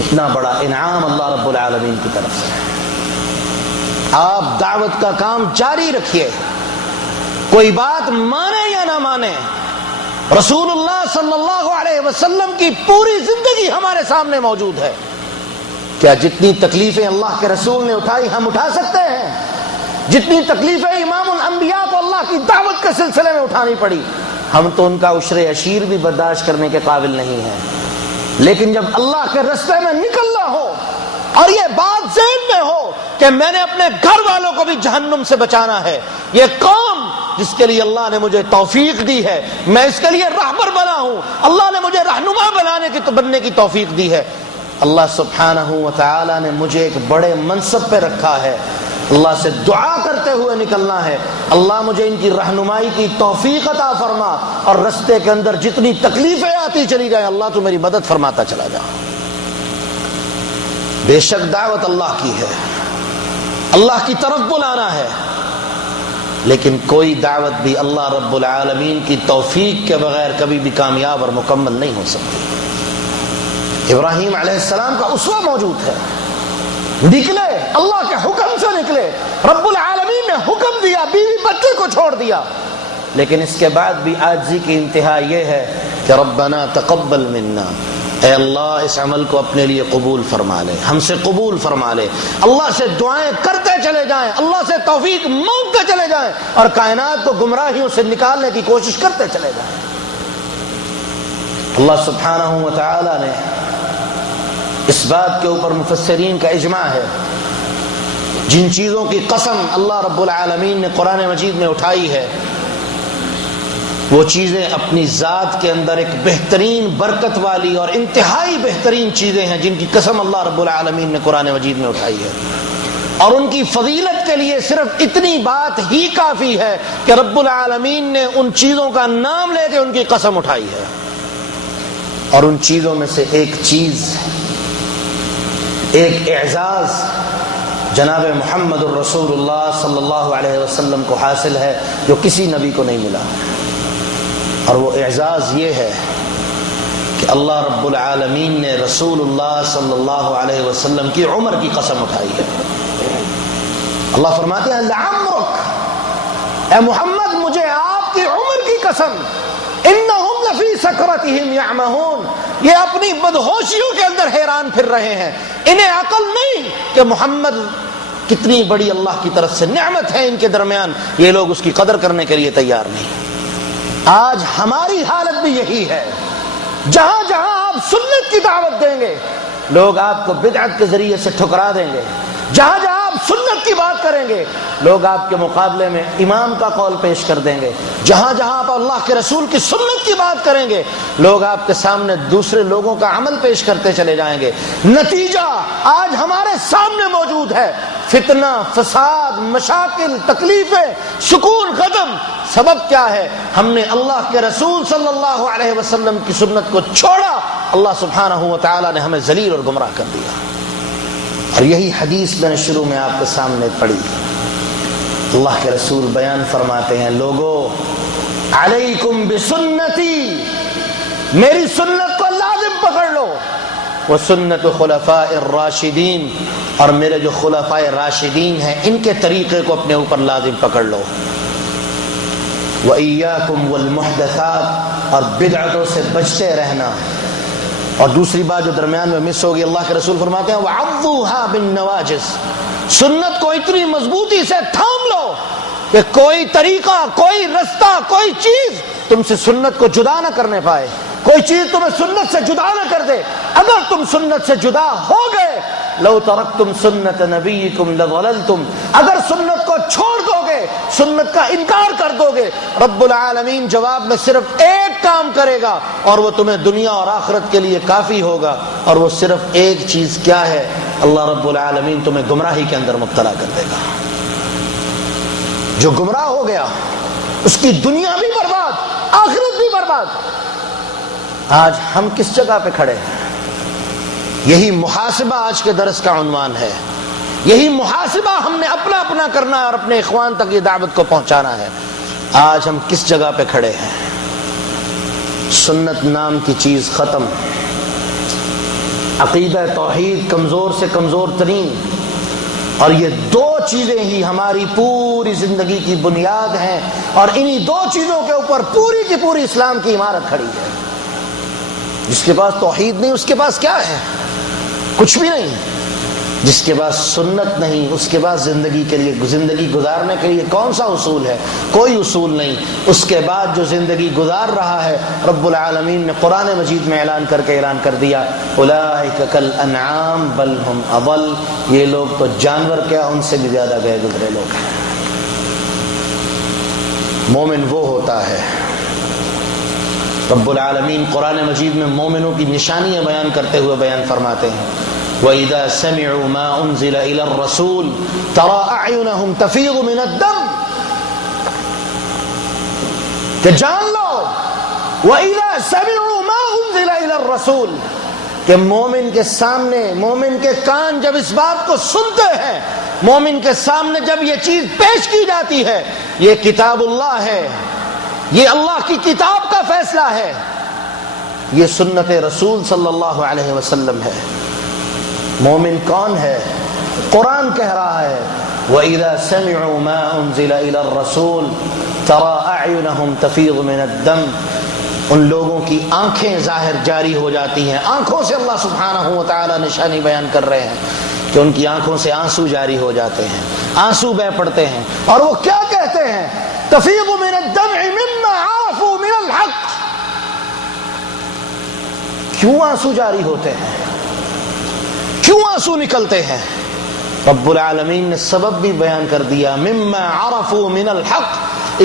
اتنا بڑا انعام اللہ رب العالمین کی طرف سے۔ آپ دعوت کا کام جاری رکھیے، کوئی بات مانے یا نہ مانے، رسول اللہ صلی اللہ علیہ وسلم کی پوری زندگی ہمارے سامنے موجود ہے۔ کیا جتنی تکلیفیں اللہ کے رسول نے اٹھائی ہم اٹھا سکتے ہیں؟ جتنی تکلیفیں امام الانبیاء کو اللہ کی دعوت کے سلسلے میں اٹھانی پڑی، ہم تو ان کا عشر عشیر بھی برداشت کرنے کے قابل نہیں ہیں۔ لیکن جب اللہ کے راستے میں نکلنا ہو اور یہ بات ذہن میں ہو کہ میں نے اپنے گھر والوں کو بھی جہنم سے بچانا ہے، یہ قوم جس کے لیے اللہ نے مجھے توفیق دی ہے، میں اس کے لیے راہبر بنا ہوں، اللہ نے مجھے رہنما بننے کی توفیق دی ہے، اللہ سبحانہ و تعالی نے مجھے ایک بڑے منصب پہ رکھا ہے، اللہ سے دعا کرتے ہوئے نکلنا ہے، اللہ مجھے ان کی رہنمائی کی توفیق عطا فرما، اور رستے کے اندر جتنی تکلیفیں آتی چلی جائیں اللہ تو میری مدد فرماتا چلا جا۔ بے شک دعوت اللہ کی ہے، اللہ کی طرف بلانا ہے، لیکن کوئی دعوت بھی اللہ رب العالمین کی توفیق کے بغیر کبھی بھی کامیاب اور مکمل نہیں ہو سکتی۔ ابراہیم علیہ السلام کا اسوہ موجود ہے، نکلے اللہ کے حکم سے نکلے، رب العالمین نے حکم دیا، بیوی بچے کو چھوڑ دیا، لیکن اس کے بعد بھی عاجزی کی انتہا یہ ہے کہ ربنا تقبل منا، اے اللہ اس عمل کو اپنے لیے قبول فرما لے، ہم سے قبول فرما لے۔ اللہ سے دعائیں کرتے چلے جائیں، اللہ سے توفیق مانگتے چلے جائیں، اور کائنات کو گمراہیوں سے نکالنے کی کوشش کرتے چلے جائیں۔ اللہ سبحانہ و تعالی نے اس بات کے اوپر مفسرین کا اجماع ہے، جن چیزوں کی قسم اللہ رب العالمین نے قرآن مجید میں اٹھائی ہے وہ چیزیں اپنی ذات کے اندر ایک بہترین برکت والی اور انتہائی بہترین چیزیں ہیں جن کی قسم اللہ رب العالمین نے قرآن مجید میں اٹھائی ہے، اور ان کی فضیلت کے لیے صرف اتنی بات ہی کافی ہے کہ رب العالمین نے ان چیزوں کا نام لے کے ان کی قسم اٹھائی ہے، اور ان چیزوں میں سے ایک چیز، ایک اعزاز جناب محمد الرسول اللہ صلی اللہ علیہ وسلم کو حاصل ہے جو کسی نبی کو نہیں ملا، اور وہ اعزاز یہ ہے کہ اللہ رب العالمین نے رسول اللہ صلی اللہ علیہ وسلم کی عمر کی قسم اٹھائی ہے۔ اللہ فرماتے ہیں لعمرک، اے محمد مجھے آپ کی عمر کی قسم، انہم لفی سکرتہم یعمہون، یہ اپنی بدہوشیوں کے اندر حیران پھر رہے ہیں، انہیں عقل نہیں کہ محمد کتنی بڑی اللہ کی طرف سے نعمت ہے ان کے درمیان، یہ لوگ اس کی قدر کرنے کے لیے تیار نہیں۔ آج ہماری حالت بھی یہی ہے، جہاں جہاں آپ سنت کی دعوت دیں گے لوگ آپ کو بدعت کے ذریعے سے ٹھکرا دیں گے، جہاں جہاں آپ سنت کی بات کریں گے لوگ آپ کے مقابلے میں امام کا قول پیش کر دیں گے، جہاں جہاں آپ اللہ کے رسول کی سنت کی بات کریں گے لوگ آپ کے سامنے دوسرے لوگوں کا عمل پیش کرتے چلے جائیں گے۔ نتیجہ آج ہمارے سامنے موجود ہے، فتنہ، فساد، مشاکل، تکلیفیں، سکون، غضب۔ سبب کیا ہے؟ ہم نے اللہ کے رسول صلی اللہ علیہ وسلم کی سنت کو چھوڑا، اللہ سبحانہ و تعالی نے ہمیں ذلیل اور گمراہ کر دیا۔ اور یہی حدیث میں نے شروع میں آپ کے سامنے پڑھی، اللہ کے رسول بیان فرماتے ہیں لوگو علیکم بسنتی، میری سنت کو لازم پکڑ لو، وہ سنت خلفاء الراشدین، اور میرے جو خلفاء راشدین ہیں ان کے طریقے کو اپنے اوپر لازم پکڑ لو، وَإِيَّاكُمْ وَالْمُحْدَثَاتِ، اور بدعتوں سے بچتے رہنا۔ اور دوسری بات جو درمیان میں مس ہوگی، اللہ کے رسول فرماتے ہیں وَعَضُّوهَا بِالنَّوَاجِزِ، سنت کو اتنی مضبوطی سے تھام لو کہ کوئی طریقہ، کوئی رستہ، کوئی چیز تم سے سنت کو جدا نہ کرنے پائے، کوئی چیز تمہیں سنت سے جدا نہ کر دے۔ اگر تم سنت سے جدا ہو گئے لو ترکتم سنت نبیکم لضللتم، اگر سنت کو چھوڑ دو گے، سنت کا انکار کر دو گے، رب العالمین جواب میں صرف ایک کام کرے گا اور وہ تمہیں دنیا اور آخرت کے لیے کافی ہوگا، اور وہ صرف ایک چیز کیا ہے؟ اللہ رب العالمین تمہیں گمراہی کے اندر مبتلا کر دے گا۔ جو گمراہ ہو گیا اس کی دنیا بھی برباد، آخرت بھی برباد۔ آج ہم کس جگہ پہ کھڑے ہیں؟ یہی محاسبہ آج کے درس کا عنوان ہے، یہی محاسبہ ہم نے اپنا اپنا کرنا ہے اور اپنے اخوان تک یہ دعوت کو پہنچانا ہے۔ آج ہم کس جگہ پہ کھڑے ہیں؟ سنت نام کی چیز ختم، عقیدہ توحید کمزور سے کمزور ترین، اور یہ دو چیزیں ہی ہماری پوری زندگی کی بنیاد ہیں، اور انہی دو چیزوں کے اوپر پوری کی پوری اسلام کی عمارت کھڑی ہے۔ جس کے پاس توحید نہیں اس کے پاس کیا ہے؟ کچھ بھی نہیں۔ جس کے پاس سنت نہیں اس کے پاس زندگی گزارنے کے لیے کون سا اصول ہے؟ کوئی اصول نہیں۔ اس کے بعد جو زندگی گزار رہا ہے، رب العالمین نے قرآن مجید میں اعلان کر دیا، اولئک کالانعام بل ہم اضل، یہ لوگ تو جانور کیا ان سے بھی زیادہ گئے گزرے لوگ ہیں۔ مومن وہ ہوتا ہے، رب العالمین قرآن مجید میں مومنوں کی نشانیاں بیان کرتے ہوئے بیان فرماتے ہیں، وَإِذَا سَمِعُوا مَا أُنزِلَ إِلَى الرَّسُولِ تَرَى أَعْيُنَهُمْ تَفِيضُ مِنَ الدَّمْعِ، کہ جان لو وَإِذَا سَمِعُوا مَا أُنزِلَ إِلَى الرَّسُولِ، کہ مومن کے سامنے، مومن کے کان جب اس بات کو سنتے ہیں، مومن کے سامنے جب یہ چیز پیش کی جاتی ہے، یہ کتاب اللہ ہے، یہ اللہ کی کتاب کا فیصلہ ہے، یہ سنت رسول صلی اللہ علیہ وسلم ہے۔ مومن کون ہے؟ قرآن کہہ رہا ہے وَإِذَا سَمِعُوا مَا أُنزِلَ إِلَى الرَّسُولِ تَرَى أَعْيُنَهُمْ تَفِيضُ مِنَ الدَّمْعِ، ان لوگوں کی آنکھیں ظاہر جاری ہو جاتی ہیں۔ آنکھوں سے اللہ سبحانہ وتعالی نشانی بیان کر رہے ہیں کہ ان کی آنکھوں سے آنسو جاری ہو جاتے ہیں، آنسو بہہ پڑتے ہیں، اور وہ کیا کہتے ہیں؟ تفیض من الدمع مما عرفوا من الحق۔ کیوں آنسو جاری ہوتے ہیں؟ کیوں آنسو نکلتے ہیں؟ رب العالمین نے سبب بھی بیان کر دیا، مما عرفوا من الحق،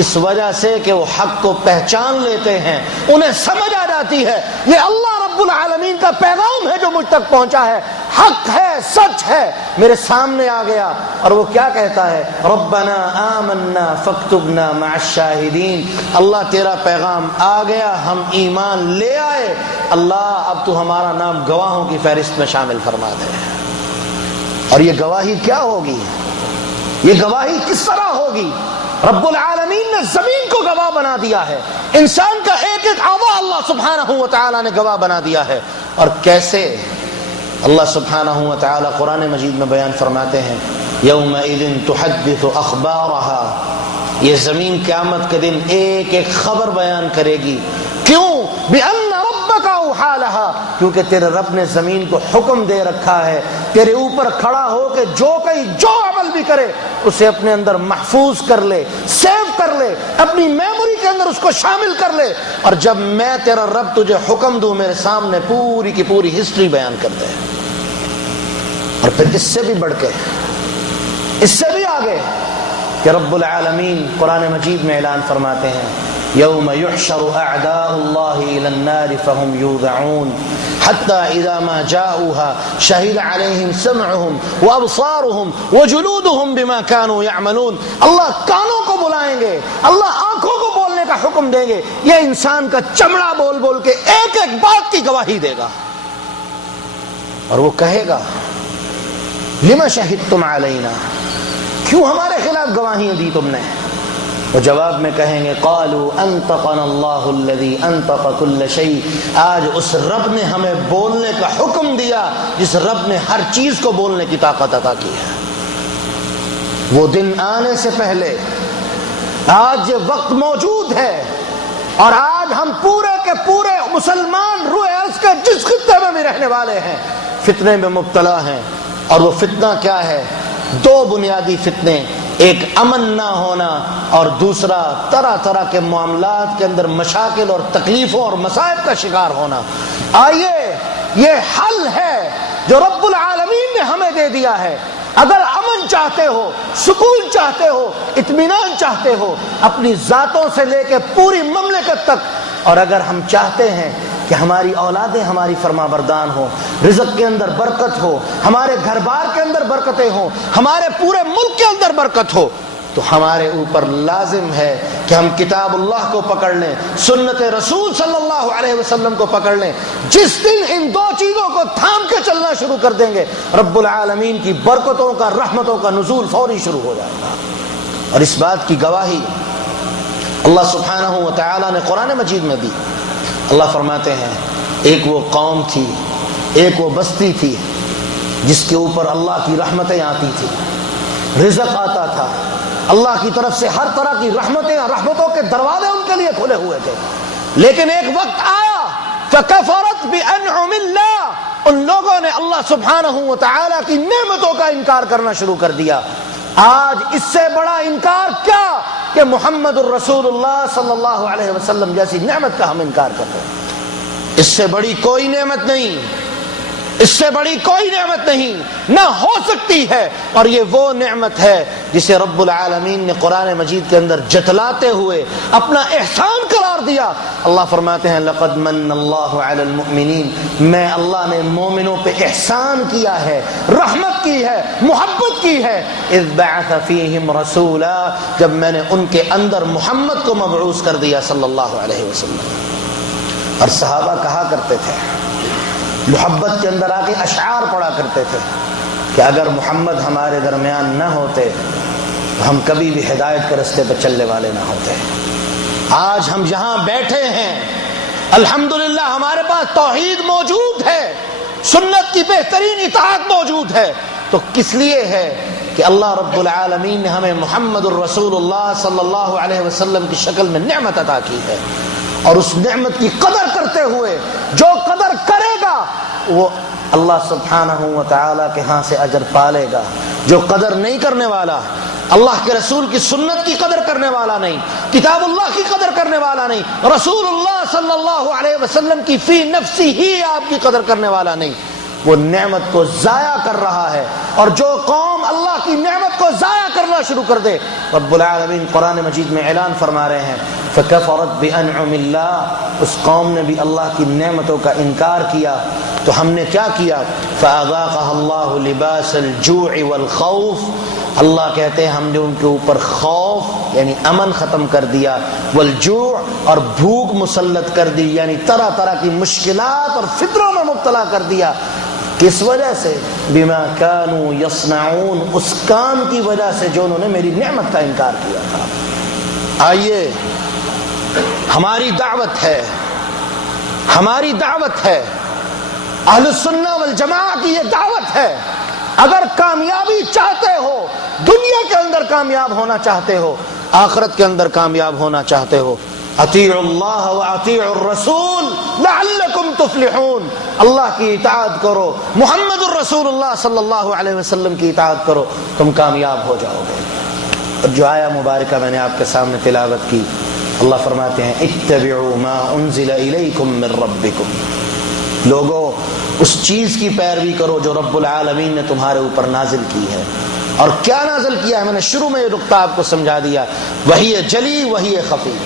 اس وجہ سے کہ وہ حق کو پہچان لیتے ہیں، انہیں سمجھ آ جاتی ہے یہ اللہ رب العالمین کا پیغام ہے جو مجھ تک پہنچا ہے، حق ہے، سچ ہے، میرے سامنے آ گیا۔ اور وہ کیا کہتا ہے؟ ربنا آمنا فاکتبنا مع الشاہدین، اللہ تیرا پیغام آ گیا، ہم ایمان لے آئے، اللہ اب تو ہمارا نام گواہوں کی فہرست میں شامل فرما دے۔ اور یہ گواہی کیا ہوگی؟ یہ گواہی کس طرح ہوگی؟ رب العالمین نے زمین کو گواہ بنا دیا ہے، انسان کا ایک ایک اعضاء اللہ سبحانہ وتعالی نے گواہ بنا دیا ہے۔ اور کیسے؟ اللہ سبحانہ وتعالی قرآن مجید میں بیان فرماتے ہیں یومئذ تحدث اخبارها، یہ زمین قیامت کے دن ایک ایک خبر بیان کرے گی۔ کیوں؟ بأن ربک اوحی لها، کیونکہ تیرے رب نے زمین کو حکم دے رکھا ہے تیرے اوپر کھڑا ہو کے جو کہیں جو عمل بھی کرے اسے اپنے اندر محفوظ کر لے، سیو کر لے، اپنی میموری کے اندر اس کو شامل کر لے، اور جب میں تیرا رب تجھے حکم دوں میرے سامنے پوری کی پوری ہسٹری بیان کر دے۔ اور پھر اس سے بھی بڑھ کے، اس سے بھی آگے کہ رب العالمین قرآن مجید میں اعلان فرماتے ہیں یوم یحشر اعداء اللہ الی النار فهم یوزعون حتی اذا ما جاؤوها شہد علیہم سمعهم وابصارهم وجلودهم بما كانوا يعملون، اللہ کانوں کو بلائیں گے، اللہ آنکھوں کو بولنے کا حکم دیں گے، یہ انسان کا چمڑا بول بول کے ایک ایک بات کی گواہی دے گا، اور وہ کہے گا لما شہدتم علینا، کیوں ہمارے خلاف گواہیاں دی تم نے؟ وہ جواب میں کہیں گے قالوا انطقنا اللہ الذی انطق کل شیء، آج اس رب نے ہمیں بولنے کا حکم دیا جس رب نے ہر چیز کو بولنے کی طاقت عطا کی ہے۔ وہ دن آنے سے پہلے آج یہ وقت موجود ہے، اور آج ہم پورے کے پورے مسلمان روئے ارض کے جس خطے میں بھی رہنے والے ہیں فتنے میں مبتلا ہیں، اور وہ فتنہ کیا ہے؟ دو بنیادی فتنے، ایک امن نہ ہونا اور دوسرا طرح طرح کے معاملات کے اندر مشاکل اور تکلیفوں اور مصائب کا شکار ہونا۔ آئیے یہ حل ہے جو رب العالمین نے ہمیں دے دیا ہے. اگر امن چاہتے ہو، سکون چاہتے ہو، اطمینان چاہتے ہو اپنی ذاتوں سے لے کے پوری مملکت تک، اور اگر ہم چاہتے ہیں کہ ہماری اولادیں ہماری فرما بردان ہو، رزق کے اندر برکت ہو، ہمارے گھر بار کے اندر برکتیں ہوں، ہمارے پورے ملک کے اندر برکت ہو، تو ہمارے اوپر لازم ہے کہ ہم کتاب اللہ کو پکڑ لیں، سنت رسول صلی اللہ علیہ وسلم کو پکڑ لیں. جس دن ان دو چیزوں کو تھام کے چلنا شروع کر دیں گے، رب العالمین کی برکتوں کا، رحمتوں کا نزول فوری شروع ہو جائے گا. اور اس بات کی گواہی اللہ سبحانہ و تعالی نے قرآن مجید میں دی. اللہ فرماتے ہیں ایک وہ قوم تھی، ایک وہ بستی تھی جس کے اوپر اللہ کی رحمتیں آتی تھی، رزق آتا تھا، اللہ کی طرف سے ہر طرح کی رحمتیں اور رحمتوں کے دروازے ان کے لیے کھلے ہوئے تھے. لیکن ایک وقت آیا فکفرت بانعم اللہ، ان لوگوں نے اللہ سبحانہ و تعالی کی نعمتوں کا انکار کرنا شروع کر دیا. آج اس سے بڑا انکار کیا کہ محمد الرسول اللہ صلی اللہ علیہ وسلم جیسی نعمت کا ہم انکار کرتے ہیں. اس سے بڑی کوئی نعمت نہیں، اس سے بڑی کوئی نعمت نہیں، نہ ہو سکتی ہے. اور یہ وہ نعمت ہے جسے رب العالمین نے قرآن مجید کے اندر جتلاتے ہوئے اپنا احسان قرار دیا. اللہ فرماتے ہیں لقد من اللہ علی المؤمنین، میں اللہ نے مومنوں پہ احسان کیا ہے، رحمت کی ہے، محبت کی ہے. اذ بعث فیہم رسولا، جب میں نے ان کے اندر محمد کو مبعوث کر دیا صلی اللہ علیہ وسلم. اور صحابہ کہا کرتے تھے، محبت کے اندر آ کے اشعار پڑھا کرتے تھے کہ اگر محمد ہمارے درمیان نہ ہوتے تو ہم کبھی بھی ہدایت کے راستے پر چلنے والے نہ ہوتے. آج ہم یہاں بیٹھے ہیں، الحمدللہ ہمارے پاس توحید موجود ہے، سنت کی بہترین اطاعت موجود ہے، تو کس لیے ہے کہ اللہ رب العالمین نے ہمیں محمد الرسول اللہ صلی اللہ علیہ وسلم کی شکل میں نعمت عطا کی ہے. اور اس نعمت کی قدر کرتے ہوئے جو قدر کرے گا وہ اللہ سبحانہ و تعالی کے ہاں سے اجر پالے گا. جو قدر نہیں کرنے والا، اللہ کے رسول کی سنت کی قدر کرنے والا نہیں، کتاب اللہ کی قدر کرنے والا نہیں، رسول اللہ صلی اللہ علیہ وسلم کی فی نفسی ہی آپ کی قدر کرنے والا نہیں، وہ نعمت کو ضائع کر رہا ہے. اور جو قوم اللہ کی نعمت کو ضائع کرنا شروع کر دے، رب العالمین قرآن مجید میں اعلان فرما رہے ہیں فکفرت بانعم اللہ، اس قوم نے بھی اللہ کی نعمتوں کا انکار کیا. تو ہم نے کیا کیا؟ فاذاقها اللہ لباس الجوع والخوف، اللہ کہتے ہیں ہم نے ان کے اوپر خوف یعنی امن ختم کر دیا، والجوع اور بھوک مسلط کر دی، یعنی طرح طرح کی مشکلات اور فطروں میں مبتلا کر دیا. کس وجہ سے؟ بما كانوا يصنعون، اس کام کی وجہ سے جو انہوں نے میری نعمت کا انکار کیا تھا. آئیے ہماری دعوت ہے، ہماری دعوت ہے، اہل السنہ والجماعہ کی یہ دعوت ہے. اگر کامیابی چاہتے ہو، دنیا کے اندر کامیاب ہونا چاہتے ہو، آخرت کے اندر کامیاب ہونا چاہتے ہو، اطیعوا اللہ واطیعوا الرسول لعلکم تفلحون، اللہ کی اطاعت کرو، محمد الرسول اللہ صلی اللہ علیہ وسلم کی اطاعت کرو، تم کامیاب ہو جاؤ گے. اور جو آیا مبارکہ میں نے آپ کے سامنے تلاوت کی، اللہ فرماتے ہیں اتبعوا ما انزل الیکم من ربکم، لوگو اس چیز کی پیروی کرو جو رب العالمین نے تمہارے اوپر نازل کی ہے. اور کیا نازل کیا ہے؟ میں نے شروع میں یہ نقطہ آپ کو سمجھا دیا، وحی جلی وحی خفی.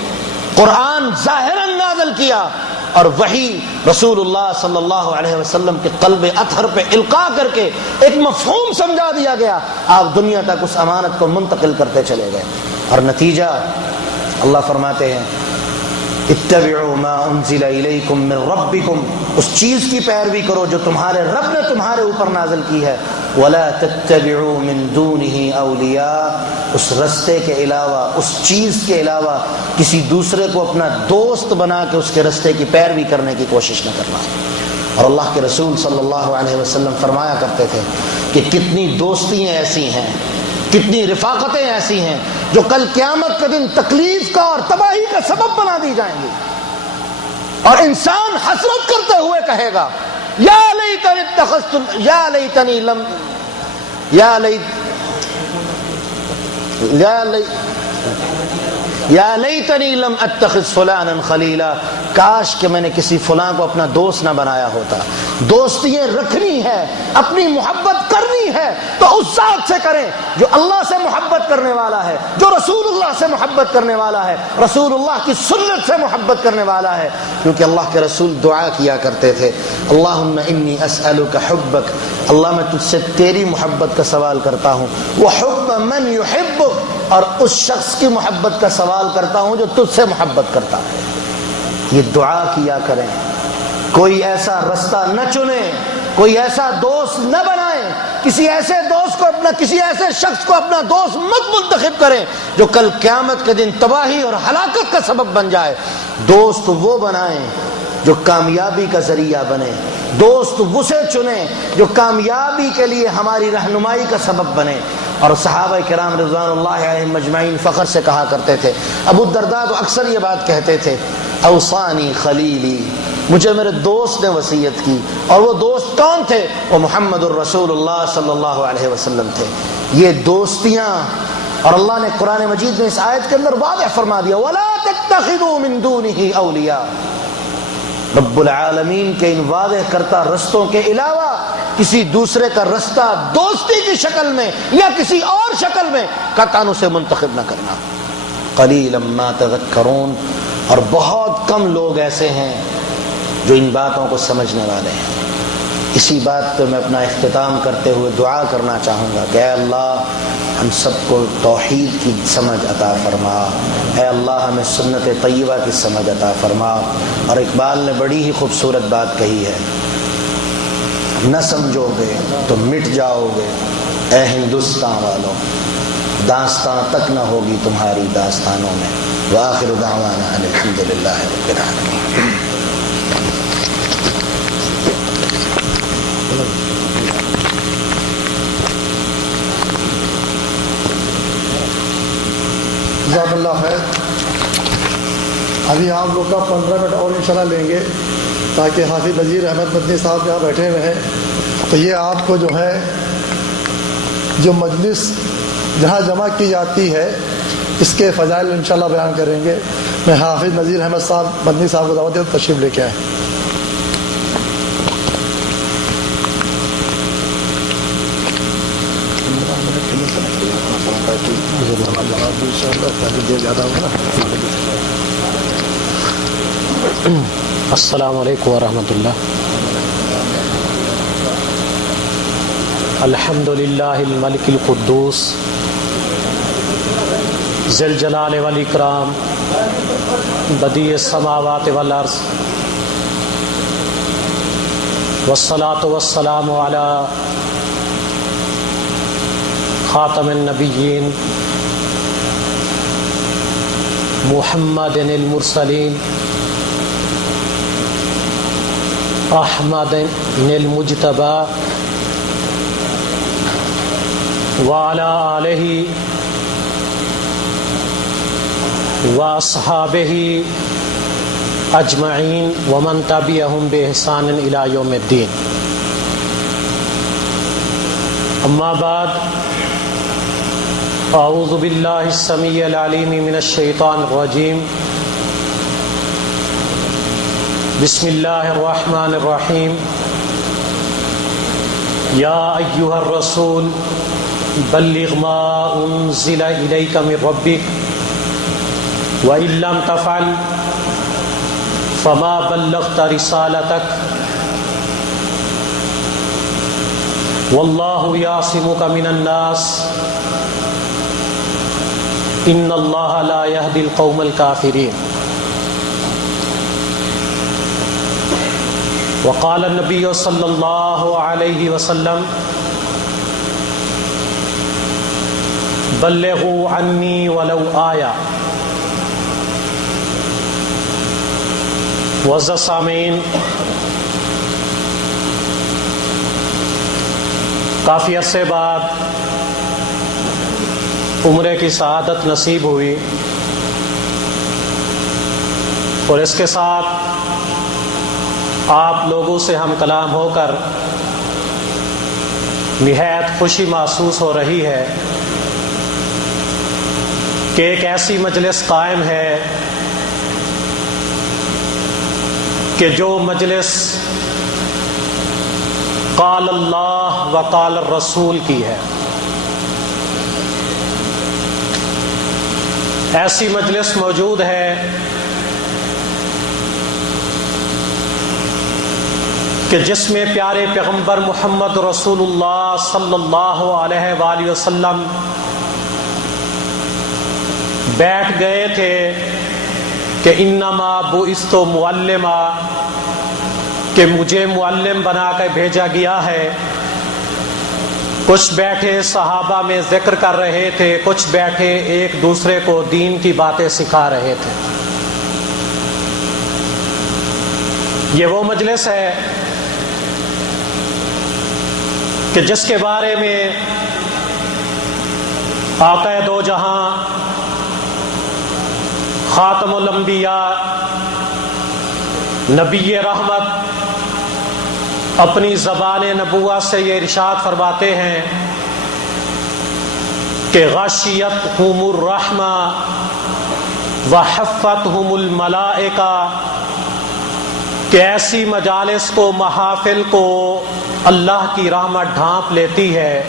قرآن ظاہراً نازل کیا اور وحی رسول اللہ صلی اللہ علیہ وسلم کے قلب اطہر پہ القاء کر کے ایک مفہوم سمجھا دیا گیا. آپ دنیا تک اس امانت کو منتقل کرتے چلے گئے. اور نتیجہ اللہ فرماتے ہیں اتبعوا ما انزل الیکم من ربکم، اس چیز کی پیروی کرو جو تمہارے رب نے تمہارے اوپر نازل کی ہے. ولا تتبعوا من دونه اولیاء، اس رستے کے علاوہ، اس چیز کے علاوہ کسی دوسرے کو اپنا دوست بنا کے اس کے رستے کی پیروی کرنے کی کوشش نہ کرنا. اور اللہ کے رسول صلی اللہ علیہ وسلم فرمایا کرتے تھے کہ کتنی دوستیاں ایسی ہیں، کتنی رفاقتیں ایسی ہیں جو کل قیامت کے دن تکلیف کا اور تباہی کا سبب بنا دی جائیں گی. اور انسان حسرت کرتے ہوئے کہے گا یا لیتنی اتخذت یا لیتنی لم یا لیت یا لیت یا لیتنی لم اتخذ فلانا خلیلا، کاش کہ میں نے کسی فلاں کو اپنا دوست نہ بنایا ہوتا۔ دوستیاں رکھنی ہے، اپنی محبت کرنی ہے تو اس ذات سے کریں جو اللہ سے محبت کرنے والا ہے، جو رسول اللہ سے محبت کرنے والا ہے، رسول اللہ کی سنت سے محبت کرنے والا ہے، کیونکہ اللہ کے رسول دعا کیا کرتے تھے، اللہم انی اسألک حبک، اللہ میں تجھ سے تیری محبت کا سوال کرتا ہوں، وحب من یحبک، اور اس شخص کی محبت کا سوال کرتا ہوں جو تجھ سے محبت کرتا ہے۔ یہ دعا کیا کریں، کوئی ایسا رستہ نہ چنیں، کوئی ایسا دوست نہ بنائیں، کسی ایسے دوست کو اپنا، کسی ایسے شخص کو اپنا دوست مت منتخب کریں جو کل قیامت کے دن تباہی اور ہلاکت کا سبب بن جائے۔ دوست وہ بنائیں جو کامیابی کا ذریعہ بنے، دوست اسے چنیں جو کامیابی کے لیے ہماری رہنمائی کا سبب بنے۔ اور صحابہ کرام رضوان اللہ علیہم مجمعین فخر سے کہا کرتے تھے، ابو الدرداء تو اکثر یہ بات کہتے تھے، اوصانی خلیلی، مجھے میرے دوست نے وصیت کی، اور وہ دوست کون تھے؟ وہ محمد الرسول اللہ صلی اللہ علیہ وسلم تھے۔ یہ دوستیاں، اور اللہ نے قرآن مجید میں اس آیت کے اندر واضح فرما دیا، وَلَا تَتَّخِذُوا مِن دُونِهِ أَوْلِيَاءَ، رب العالمین کے ان واضح کرتا رستوں کے علاوہ کسی دوسرے کا رستہ دوستی کی شکل میں یا کسی اور شکل میں قطعاً اسے منتخب نہ کرنا۔ قلیلا ما تذکرون، اور بہت کم لوگ ایسے ہیں جو ان باتوں کو سمجھنے والے ہیں۔ اسی بات پہ میں اپنا اختتام کرتے ہوئے دعا کرنا چاہوں گا کہ اے اللہ ہم سب کو توحید کی سمجھ عطا فرما، اے اللہ ہمیں سنت طیبہ کی سمجھ عطا فرما۔ اور اقبال نے بڑی ہی خوبصورت بات کہی ہے، نہ سمجھو گے تو مٹ جاؤ گے اے ہندوستان والوں، داستان تک نہ ہوگی تمہاری داستانوں میں۔ وآخر دعوانا ان الحمد للہ رب العالمین۔ جزاک اللہ خیر۔ ابھی آپ لوگ کا 15 منٹ اور انشاءاللہ لیں گے تاکہ حافظ نذیر احمد مدنی صاحب یہاں بیٹھے ہوئے ہیں، تو یہ آپ کو جو ہے جو مجلس جہاں جمع کی جاتی ہے اس کے فضائل انشاءاللہ بیان کریں گے۔ میں حافظ نذیر احمد صاحب مدنی صاحب کو دعوت دے تشریف لے کے آئیں۔ السلام علیکم ورحمۃ اللہ۔ الحمد للہ الملک القدوس ذی الجلال والاکرام بدیع السماوات والارض، والصلاة والسلام علی خاتم النبیین محمد المرسلین احمد المجتبی وعلی آلہ واصحابہ اجمعین ومن تبعہم بإحسان الی یوم الدین۔ اما بعد، اعوذ باللہ السمیع العلیم من الشیطان الرجیم، بسم اللہ الرحمن الرحیم، یا ایہا الرسول بلغ ما انزل الیک من ربک وَإِن لَّمْ تَفْعَلْ فَمَا بَلَّغْتَ رِسَالَتَكَ وَاللَّهُ يَعْصِمُكَ مِنَ النَّاسِ إِنَّ اللَّهَ لَا يَهْدِي الْقَوْمَ الْكَافِرِينَ۔ وقال النبي صلى الله عليه وسلم بلغوا عني ولو آية۔ معزز سامعین، کافی عرصے بعد عمرے کی سعادت نصیب ہوئی، اور اس کے ساتھ آپ لوگوں سے ہم کلام ہو کر نہایت خوشی محسوس ہو رہی ہے۔ کہ ایک ایسی مجلس قائم ہے کہ جو مجلس قال اللہ و قال الرسول کی ہے. ایسی مجلس موجود ہے کہ جس میں پیارے پیغمبر محمد رسول اللہ صلی اللہ علیہ وآلہ وسلم بیٹھ گئے تھے کہ انما بعثت معلما، کہ مجھے معلم بنا کر بھیجا گیا ہے. کچھ بیٹھے صحابہ میں ذکر کر رہے تھے، کچھ بیٹھے ایک دوسرے کو دین کی باتیں سکھا رہے تھے. یہ وہ مجلس ہے کہ جس کے بارے میں آقا دو جہاں خاتم الانبیاء نبی رحمت اپنی زبان نبوت سے یہ ارشاد فرماتے ہیں کہ غشیتہم الرحمہ وحفتہم الملائکہ، کہ ایسی مجالس کو، محافل کو اللہ کی رحمت ڈھانپ لیتی ہے،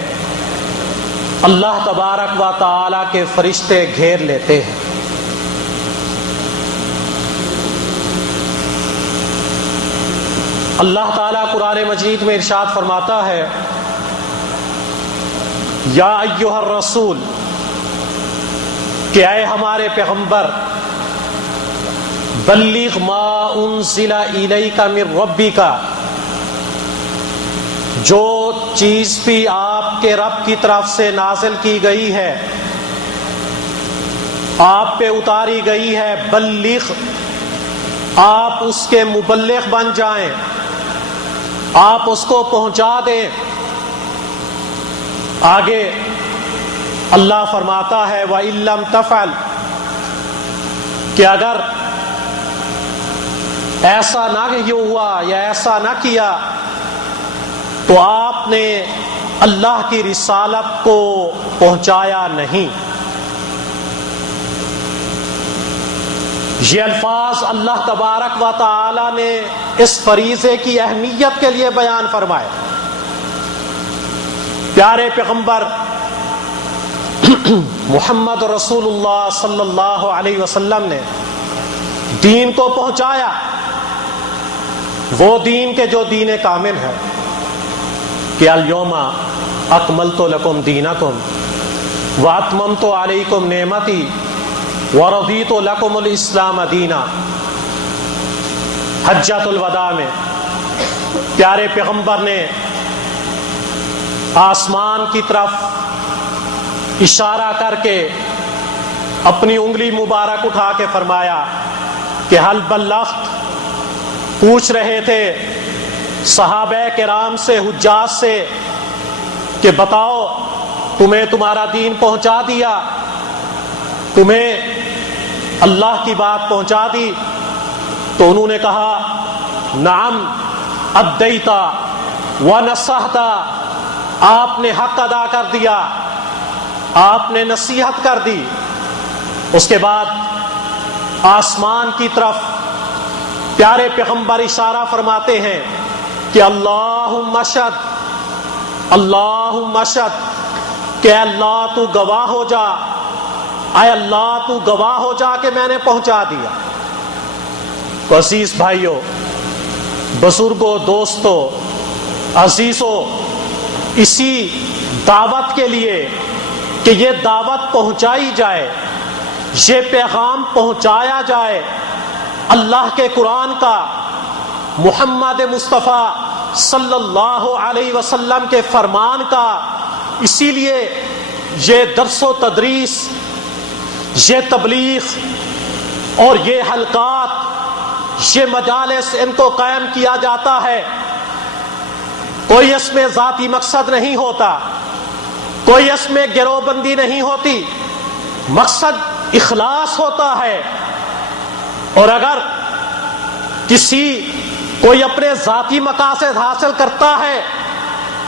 اللہ تبارک و تعالی کے فرشتے گھیر لیتے ہیں. اللہ تعالیٰ قرآن مجید میں ارشاد فرماتا ہے یا ایھا الرسول، کہ اے ہمارے پیغمبر، بلغ ما انزل الیک من ربک، جو چیز بھی آپ کے رب کی طرف سے نازل کی گئی ہے، آپ پہ اتاری گئی ہے، بلغ، آپ اس کے مبلغ بن جائیں، آپ اس کو پہنچا دیں. آگے اللہ فرماتا ہے وَإِن لَّمْ تَفْعَلْ، کہ اگر ایسا نہ ہوا یا ایسا نہ کیا تو آپ نے اللہ کی رسالت کو پہنچایا نہیں. یہ الفاظ اللہ تبارک و تعالی نے اس فریضے کی اہمیت کے لیے بیان فرمائے. پیارے پیغمبر محمد رسول اللہ صلی اللہ علیہ وسلم نے دین کو پہنچایا، وہ دین کے جو دین کامل ہے کہ الیوم اکملت لکم دینکم واتممت علیکم نعمتی ورضیت لکم الاسلام دینا. حجۃ الوداع میں پیارے پیغمبر نے آسمان کی طرف اشارہ کر کے اپنی انگلی مبارک اٹھا کے فرمایا کہ حل بلغت. پوچھ رہے تھے صحابہ کرام سے، حجاج سے، کہ بتاؤ تمہیں تمہارا دین پہنچا دیا، تمہیں اللہ کی بات پہنچا دی؟ تو انہوں نے کہا نعم ادیتا ونصحتا، آپ نے حق ادا کر دیا، آپ نے نصیحت کر دی. اس کے بعد آسمان کی طرف پیارے پیغمبر اشارہ فرماتے ہیں کہ اللہم اشہد، اللہم اشہد، کہ اللہ تو گواہ ہو جا، اے اللہ تو گواہ ہو جا کہ میں نے پہنچا دیا. تو عزیز بھائیوں، بزرگوں، دوستوں، عزیزوں، اسی دعوت کے لیے کہ یہ دعوت پہنچائی جائے، یہ پیغام پہنچایا جائے اللہ کے قرآن کا، محمد مصطفیٰ صلی اللہ علیہ وسلم کے فرمان کا. اسی لیے یہ درس و تدریس، یہ تبلیغ اور یہ حلقات، یہ مجالس، ان کو قائم کیا جاتا ہے. کوئی اس میں ذاتی مقصد نہیں ہوتا، کوئی اس میں گروہ بندی نہیں ہوتی، مقصد اخلاص ہوتا ہے. اور اگر کوئی اپنے ذاتی مقاصد حاصل کرتا ہے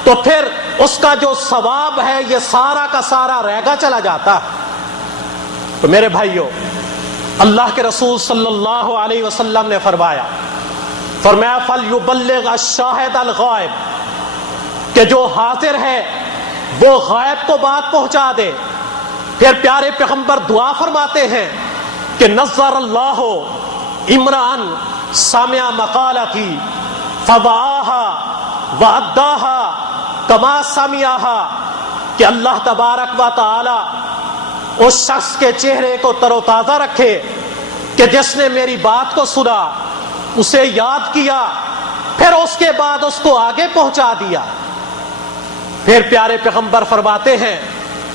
تو پھر اس کا جو ثواب ہے یہ سارا کا سارا رہ گا چلا جاتا ہے. تو میرے بھائیوں، اللہ کے رسول صلی اللہ علیہ وسلم نے فرمایا فَلْيُبَلِّغْ الشَّاهِدَ الْغَائِبَ، کہ جو حاضر ہے وہ غائب کو بات پہنچا دے۔ پھر پیارے پیغمبر دعا فرماتے ہیں کہ نظر اللہ امرأً سمع مقالتی فوعاها وأداها كما سمعها، کہ اللہ تبارک و تعالی اس شخص کے چہرے کو تر و تازہ رکھے کہ جس نے میری بات کو سنا، اسے یاد کیا، پھر اس کے بعد اس کو آگے پہنچا دیا۔ پھر پیارے پیغمبر فرماتے ہیں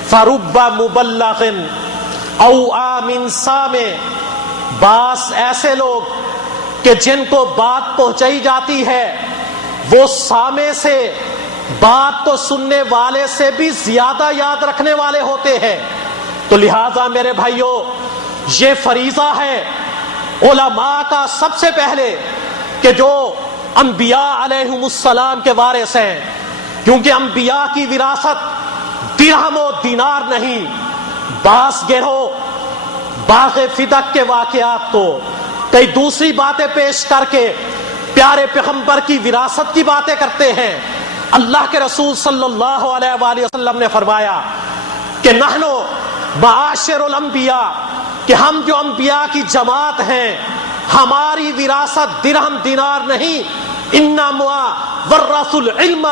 فَرُبَّ مُبَلَّغٍ أَوْ آمٍ سَامٍ، بعض ایسے لوگ کہ جن کو بات پہنچائی جاتی ہے وہ سامع سے، بات کو سننے والے سے بھی زیادہ یاد رکھنے والے ہوتے ہیں۔ تو لہذا میرے بھائیوں، یہ فریضہ ہے علماء کا سب سے پہلے کہ جو انبیاء علیہم السلام کے وارث ہیں، کیونکہ انبیاء کی وراثت درہم و دینار نہیں، بعض گروہ باغ فدق کے واقعات کو کئی دوسری باتیں پیش کر کے پیارے پیغمبر کی وراثت کی باتیں کرتے ہیں۔ اللہ کے رسول صلی اللہ علیہ وآلہ وسلم نے فرمایا کہ نحن معاشر الانبیاء، کہ ہم جو انبیاء کی جماعت ہیں، ہماری وراثت درہم دینار نہیں، انما ورثوا العلم،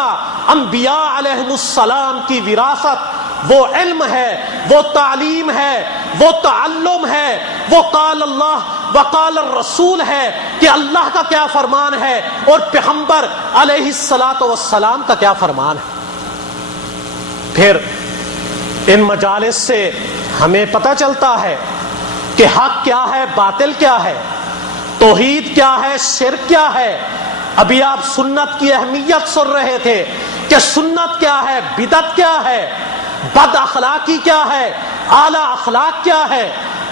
انبیاء علیہم السلام کی وراثت وہ علم ہے، وہ تعلیم ہے، وہ تعلم ہے، وہ قال اللہ وقال الرسول ہے کہ اللہ کا کیا فرمان ہے اور پیغمبر علیہ الصلاۃ والسلام کا کیا فرمان ہے۔ پھر ان مجالس سے ہمیں پتہ چلتا ہے کہ حق کیا ہے، باطل کیا ہے، توحید کیا ہے، شرک کیا ہے۔ ابھی آپ سنت کی اہمیت سن رہے تھے کہ سنت کیا ہے، بدعت کیا ہے، بد اخلاقی کیا ہے، اعلیٰ اخلاق کیا ہے،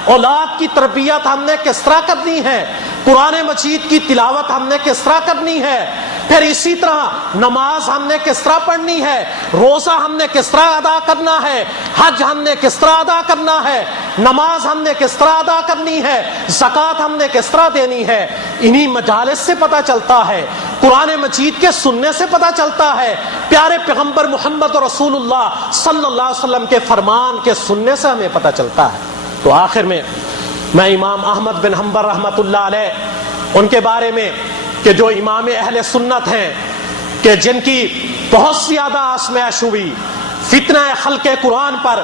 اولاد کی تربیت ہم نے کس طرح کرنی ہے، قرآن مجید کی تلاوت ہم نے کس طرح کرنی ہے، پھر اسی طرح نماز ہم نے کس طرح پڑھنی ہے، روزہ ہم نے کس طرح ادا کرنا ہے، حج ہم نے کس طرح ادا کرنا ہے، نماز ہم نے کس طرح ادا کرنی ہے، زکوٰۃ ہم نے کس طرح دینی ہے۔ انہی مجالس سے پتہ چلتا ہے، قرآن مجید کے سننے سے پتہ چلتا ہے، پیارے پیغمبر محمد رسول اللہ صلی اللہ علیہ وسلم کے فرمان کے سننے سے ہمیں پتہ چلتا ہے۔ تو آخر میں امام احمد بن حنبل رحمۃ اللہ علیہ ان کے بارے میں کہ جو امام اہل سنت ہیں کہ جن کی بہت زیادہ آزمائش ہوئی فتنہ خلق قرآن پر،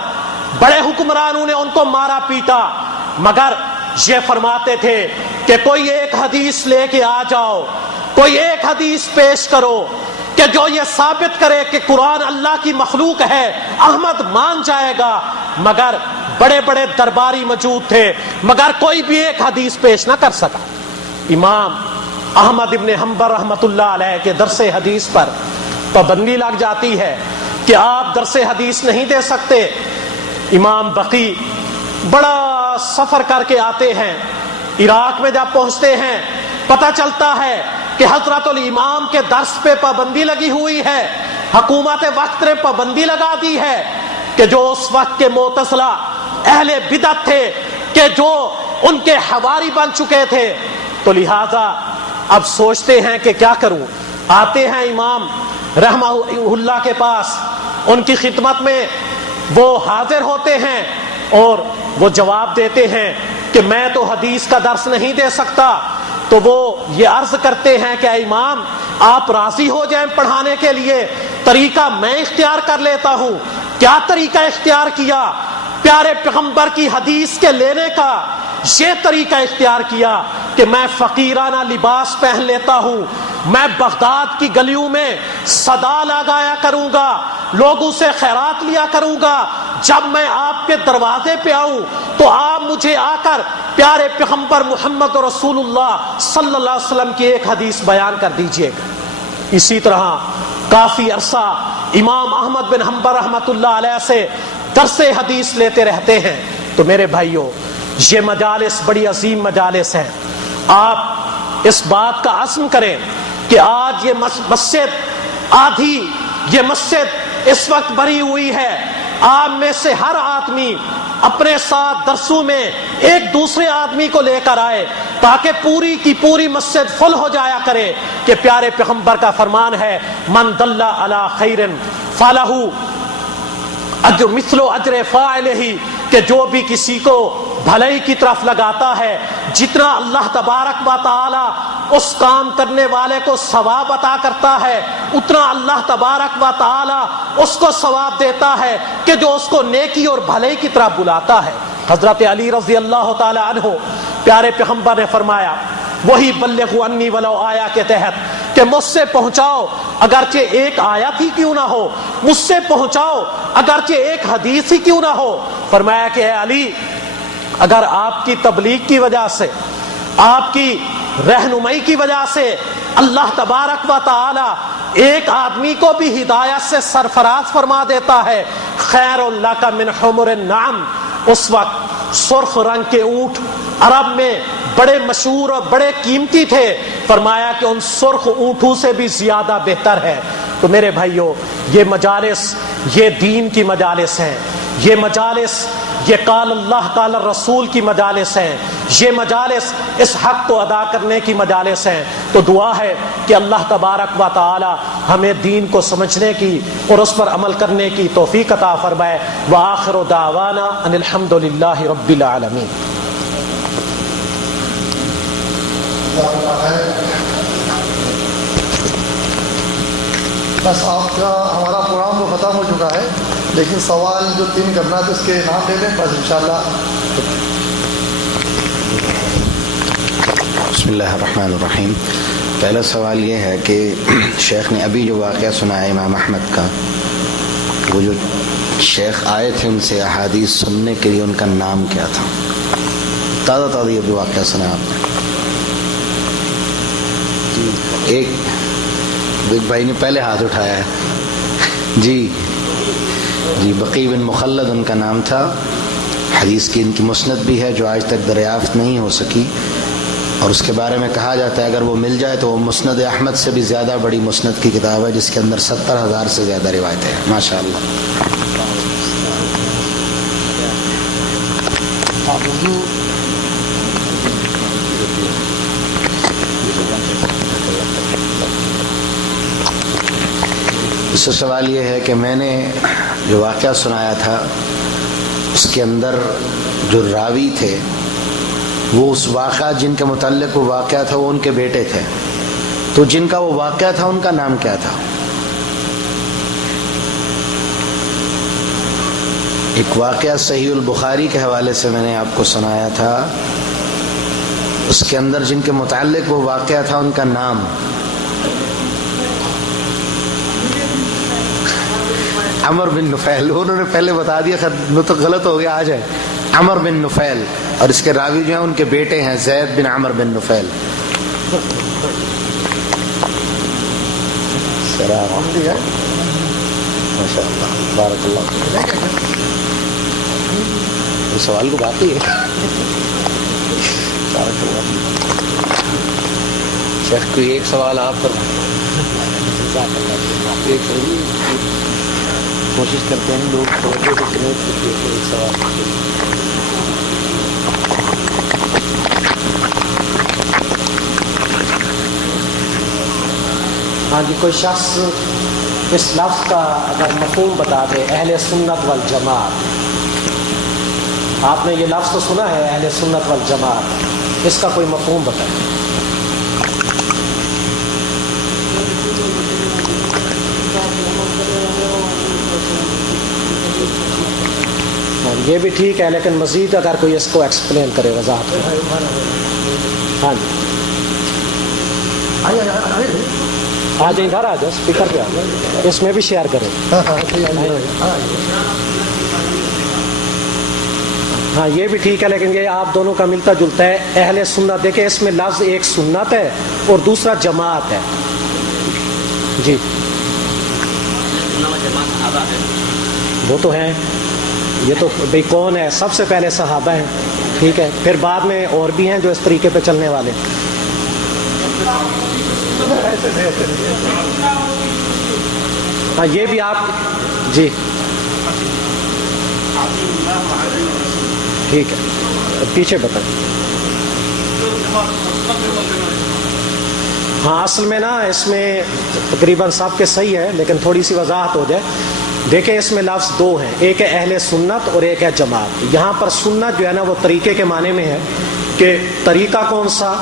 بڑے حکمرانوں نے ان کو مارا پیٹا، مگر یہ فرماتے تھے کہ کوئی ایک حدیث لے کے آ جاؤ، کوئی ایک حدیث پیش کرو کہ جو یہ ثابت کرے کہ قرآن اللہ کی مخلوق ہے، احمد مان جائے گا۔ مگر بڑے بڑے درباری موجود تھے مگر کوئی بھی ایک حدیث پیش نہ کر سکا۔ امام احمد ابن حنبل رحمۃ اللہ علیہ کے درس حدیث پر پابندی لگ جاتی ہے کہ آپ درس حدیث نہیں دے سکتے۔ امام بقی بڑا سفر کر کے آتے ہیں، عراق میں جب پہنچتے ہیں پتہ چلتا ہے کہ حضرت الامام کے درس پہ پابندی لگی ہوئی ہے، حکومت وقت نے پابندی لگا دی ہے کہ جو اس وقت کے معتزلہ اہل بدعت تھے کہ جو ان کے حواری بن چکے تھے، تو لہذا اب سوچتے ہیں کہ کیا کروں۔ آتے ہیں امام رحمہ اللہ کے پاس، ان کی خدمت میں وہ حاضر ہوتے ہیں اور وہ جواب دیتے ہیں کہ میں تو حدیث کا درس نہیں دے سکتا۔ تو وہ یہ عرض کرتے ہیں کہ اے امام آپ راضی ہو جائیں پڑھانے کے لیے، طریقہ میں اختیار کر لیتا ہوں۔ کیا طریقہ اختیار کیا؟ پیارے پیغمبر کی حدیث کے لینے کا یہ طریقہ اختیار کیا کہ میں فقیرانہ لباس پہن لیتا ہوں، میں بغداد کی گلیوں میں صدا لگایا کروں گا، لوگوں سے خیرات لیا کروں گا، جب میں آپ کے دروازے پہ آؤں تو آپ مجھے آ کر پیارے پیغمبر محمد رسول اللہ صلی اللہ علیہ وسلم کی ایک حدیث بیان کر دیجئے گا۔ اسی طرح کافی عرصہ امام احمد بن حنبل رحمۃ اللہ علیہ سے درس حدیث لیتے رہتے ہیں۔ تو میرے بھائیوں، یہ مجالس بڑی عظیم مجالس ہیں۔ آپ اس بات کا عزم کریں کہ آج یہ مسجد آدھی، یہ مسجد اس وقت بھری ہوئی ہے، آپ میں سے ہر آدمی اپنے ساتھ درسوں میں ایک دوسرے آدمی کو لے کر آئے تاکہ پوری کی پوری مسجد فل ہو جایا کرے کہ پیارے پیغمبر کا فرمان ہے من دل علی خیر فلہ اجر مثل اجر فاعلہ، کہ جو بھی کسی کو بھلائی کی طرف لگاتا ہے جتنا اللہ تبارک و تعالی اس کام کرنے والے کو ثواب عطا کرتا ہے اتنا اللہ تبارک و تعالی اس کو ثواب دیتا ہے کہ جو اس کو نیکی اور بھلائی کی طرف بلاتا ہے۔ حضرت علی رضی اللہ تعالی عنہ پیارے پیغمبر نے فرمایا وہی بلغوا انی ولو آیا کے تحت کہ مجھ سے پہنچاؤ اگرچہ ایک آیت ہی کیوں نہ ہو، مجھ سے پہنچاؤ اگرچہ ایک حدیث ہی کیوں نہ ہو۔ فرمایا کہ اے علی اگر آپ کی تبلیغ کی وجہ سے، آپ کی رہنمائی کی وجہ سے اللہ تبارک و تعالی ایک آدمی کو بھی ہدایت سے سرفراز فرما دیتا ہے، خیر لک من حمر النعم، اس وقت سرخ رنگ کے اونٹ عرب میں بڑے مشہور اور بڑے قیمتی تھے، فرمایا کہ ان سرخ اونٹوں سے بھی زیادہ بہتر ہے۔ تو میرے بھائیوں، یہ مجالس یہ دین کی مجالس ہیں، یہ مجالس یہ قال اللہ قال رسول کی مجالس ہیں، یہ مجالس اس حق کو ادا کرنے کی مجالس ہیں۔ تو دعا ہے کہ اللہ تبارک و تعالی ہمیں دین کو سمجھنے کی اور اس پر عمل کرنے کی توفیق عطا فرمائے۔ وآخر دعوانا ان الحمد للہ رب العالمین۔ بس آپ کا ہمارا پروگرام تو ختم ہو چکا ہے، لیکن سوال جو 3 کرنا تھا اس کے نام لے لیں بس انشاءاللہ۔ بسم اللہ الرحمن الرحیم۔ پہلا سوال یہ ہے کہ شیخ نے ابھی جو واقعہ سنایا امام احمد کا، وہ جو شیخ آئے تھے ان سے احادیث سننے کے لیے، ان کا نام کیا تھا؟ تازہ تازہ یہ واقعہ سنا آپ نے؟ ایک بھائی نے پہلے ہاتھ اٹھایا ہے۔ جی بقی بن مخلد ان کا نام تھا۔ حدیث کی ان کی مسند بھی ہے جو آج تک دریافت نہیں ہو سکی، اور اس کے بارے میں کہا جاتا ہے اگر وہ مل جائے تو وہ مسند احمد سے بھی زیادہ بڑی مسند کی کتاب ہے، جس کے اندر 70,000 سے زیادہ روایتیں ہیں۔ ماشاء اللہ۔ اس سے سوال یہ ہے کہ میں نے جو واقعہ سنایا تھا اس کے اندر جو راوی تھے وہ اس واقعہ جن کے متعلق وہ واقعہ تھا وہ ان کے بیٹے تھے، تو جن کا وہ واقعہ تھا ان کا نام کیا تھا؟ ایک واقعہ صحیح البخاری کے حوالے سے میں نے آپ کو سنایا تھا، اس کے اندر جن کے متعلق وہ واقعہ تھا ان کا نام عمر بن نفیل۔ انہوں نے پہلے بتا دیا، نطق غلط ہو گیا، آ جائے عمر بن نفیل، اور اس کے راوی جو ہیں ان کے بیٹے ہیں زید بن عمر بن نفیل۔ ماشاء اللہ، بارک اللہ۔ سوال کو باقی ہے، بارک اللہ۔ شیخ کوئی ایک سوال آپ پر کوشش کرتے ہیں لوگ توجہ کو کریٹ کرتے ہیں۔ ایک سوال ہاں جی، کوئی شخص اس لفظ کا اگر مفہوم بتا دے، اہل سنت والجماعت، آپ نے یہ لفظ تو سنا ہے اہل سنت والجماعت، اس کا کوئی مفہوم بتائیں۔ یہ بھی ٹھیک ہے، لیکن مزید اگر کوئی اس کو ایکسپلین کرے، وضاحت کرے۔ ہاں جی، آ جائیں، ادھر آ جاؤ، اسپیکر پہ آ جاؤ، اس میں بھی شیئر کریں۔ ہاں یہ بھی ٹھیک ہے، لیکن یہ آپ دونوں کا ملتا جلتا ہے۔ اہل سنت، دیکھیں اس میں لفظ ایک سنت ہے اور دوسرا جماعت ہے۔ جی وہ تو ہیں، یہ تو بھائی کون ہے، سب سے پہلے صحابہ ہیں، ٹھیک ہے، پھر بعد میں اور بھی ہیں جو اس طریقے پہ چلنے والے۔ ہاں یہ بھی آپ، جی ٹھیک ہے پیچھے بتائیں. ہاں اصل میں نا اس میں تقریباً سب کے صحیح ہے لیکن تھوڑی سی وضاحت ہو جائے. دیکھیں اس میں لفظ دو ہیں, ایک ہے اہل سنت اور ایک ہے جماعت. یہاں پر سنت جو ہے نا وہ طریقے کے معنی میں ہے کہ طریقہ کون سا,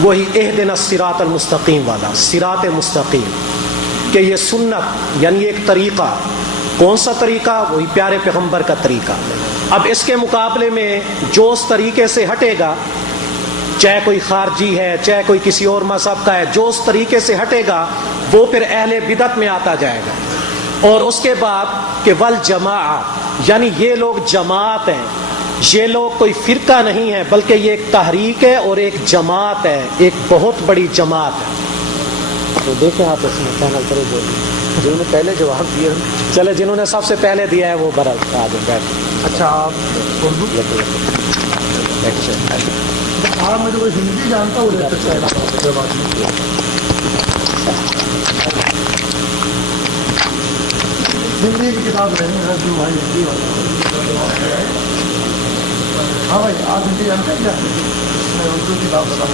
وہی اہدنا الصراط المستقیم والا, صراط مستقیم, کہ یہ سنت یعنی ایک طریقہ. کون سا طریقہ؟ وہی پیارے پیغمبر کا طریقہ. اب اس کے مقابلے میں جو اس طریقے سے ہٹے گا, چاہے کوئی خارجی ہے چاہے کوئی کسی اور مذہب کا ہے, جو اس طریقے سے ہٹے گا وہ پھر اہل بدعت میں آتا جائے گا. اور اس کے بعد کہ والجماعہ, یعنی یہ لوگ جماعت ہیں, یہ لوگ کوئی فرقہ نہیں ہے بلکہ یہ ایک تحریک ہے اور ایک جماعت ہے, ایک بہت بڑی جماعت ہے. تو دیکھیں آپ اس میں چینل کرو جو جنہوں نے پہلے جواب دیا, چلے جنہوں نے سب سے پہلے دیا ہے وہ برابر آگے بیٹھ. اچھا آپ اردو آپ میں جو کوئی ہندی جانتا ہوں ہندی کی کتاب رہی ہے جو بھائی ہندی والا. ہاں بھائی آپ ہندی جانتے ہیں کیا؟ میں اردو کتاب بتا.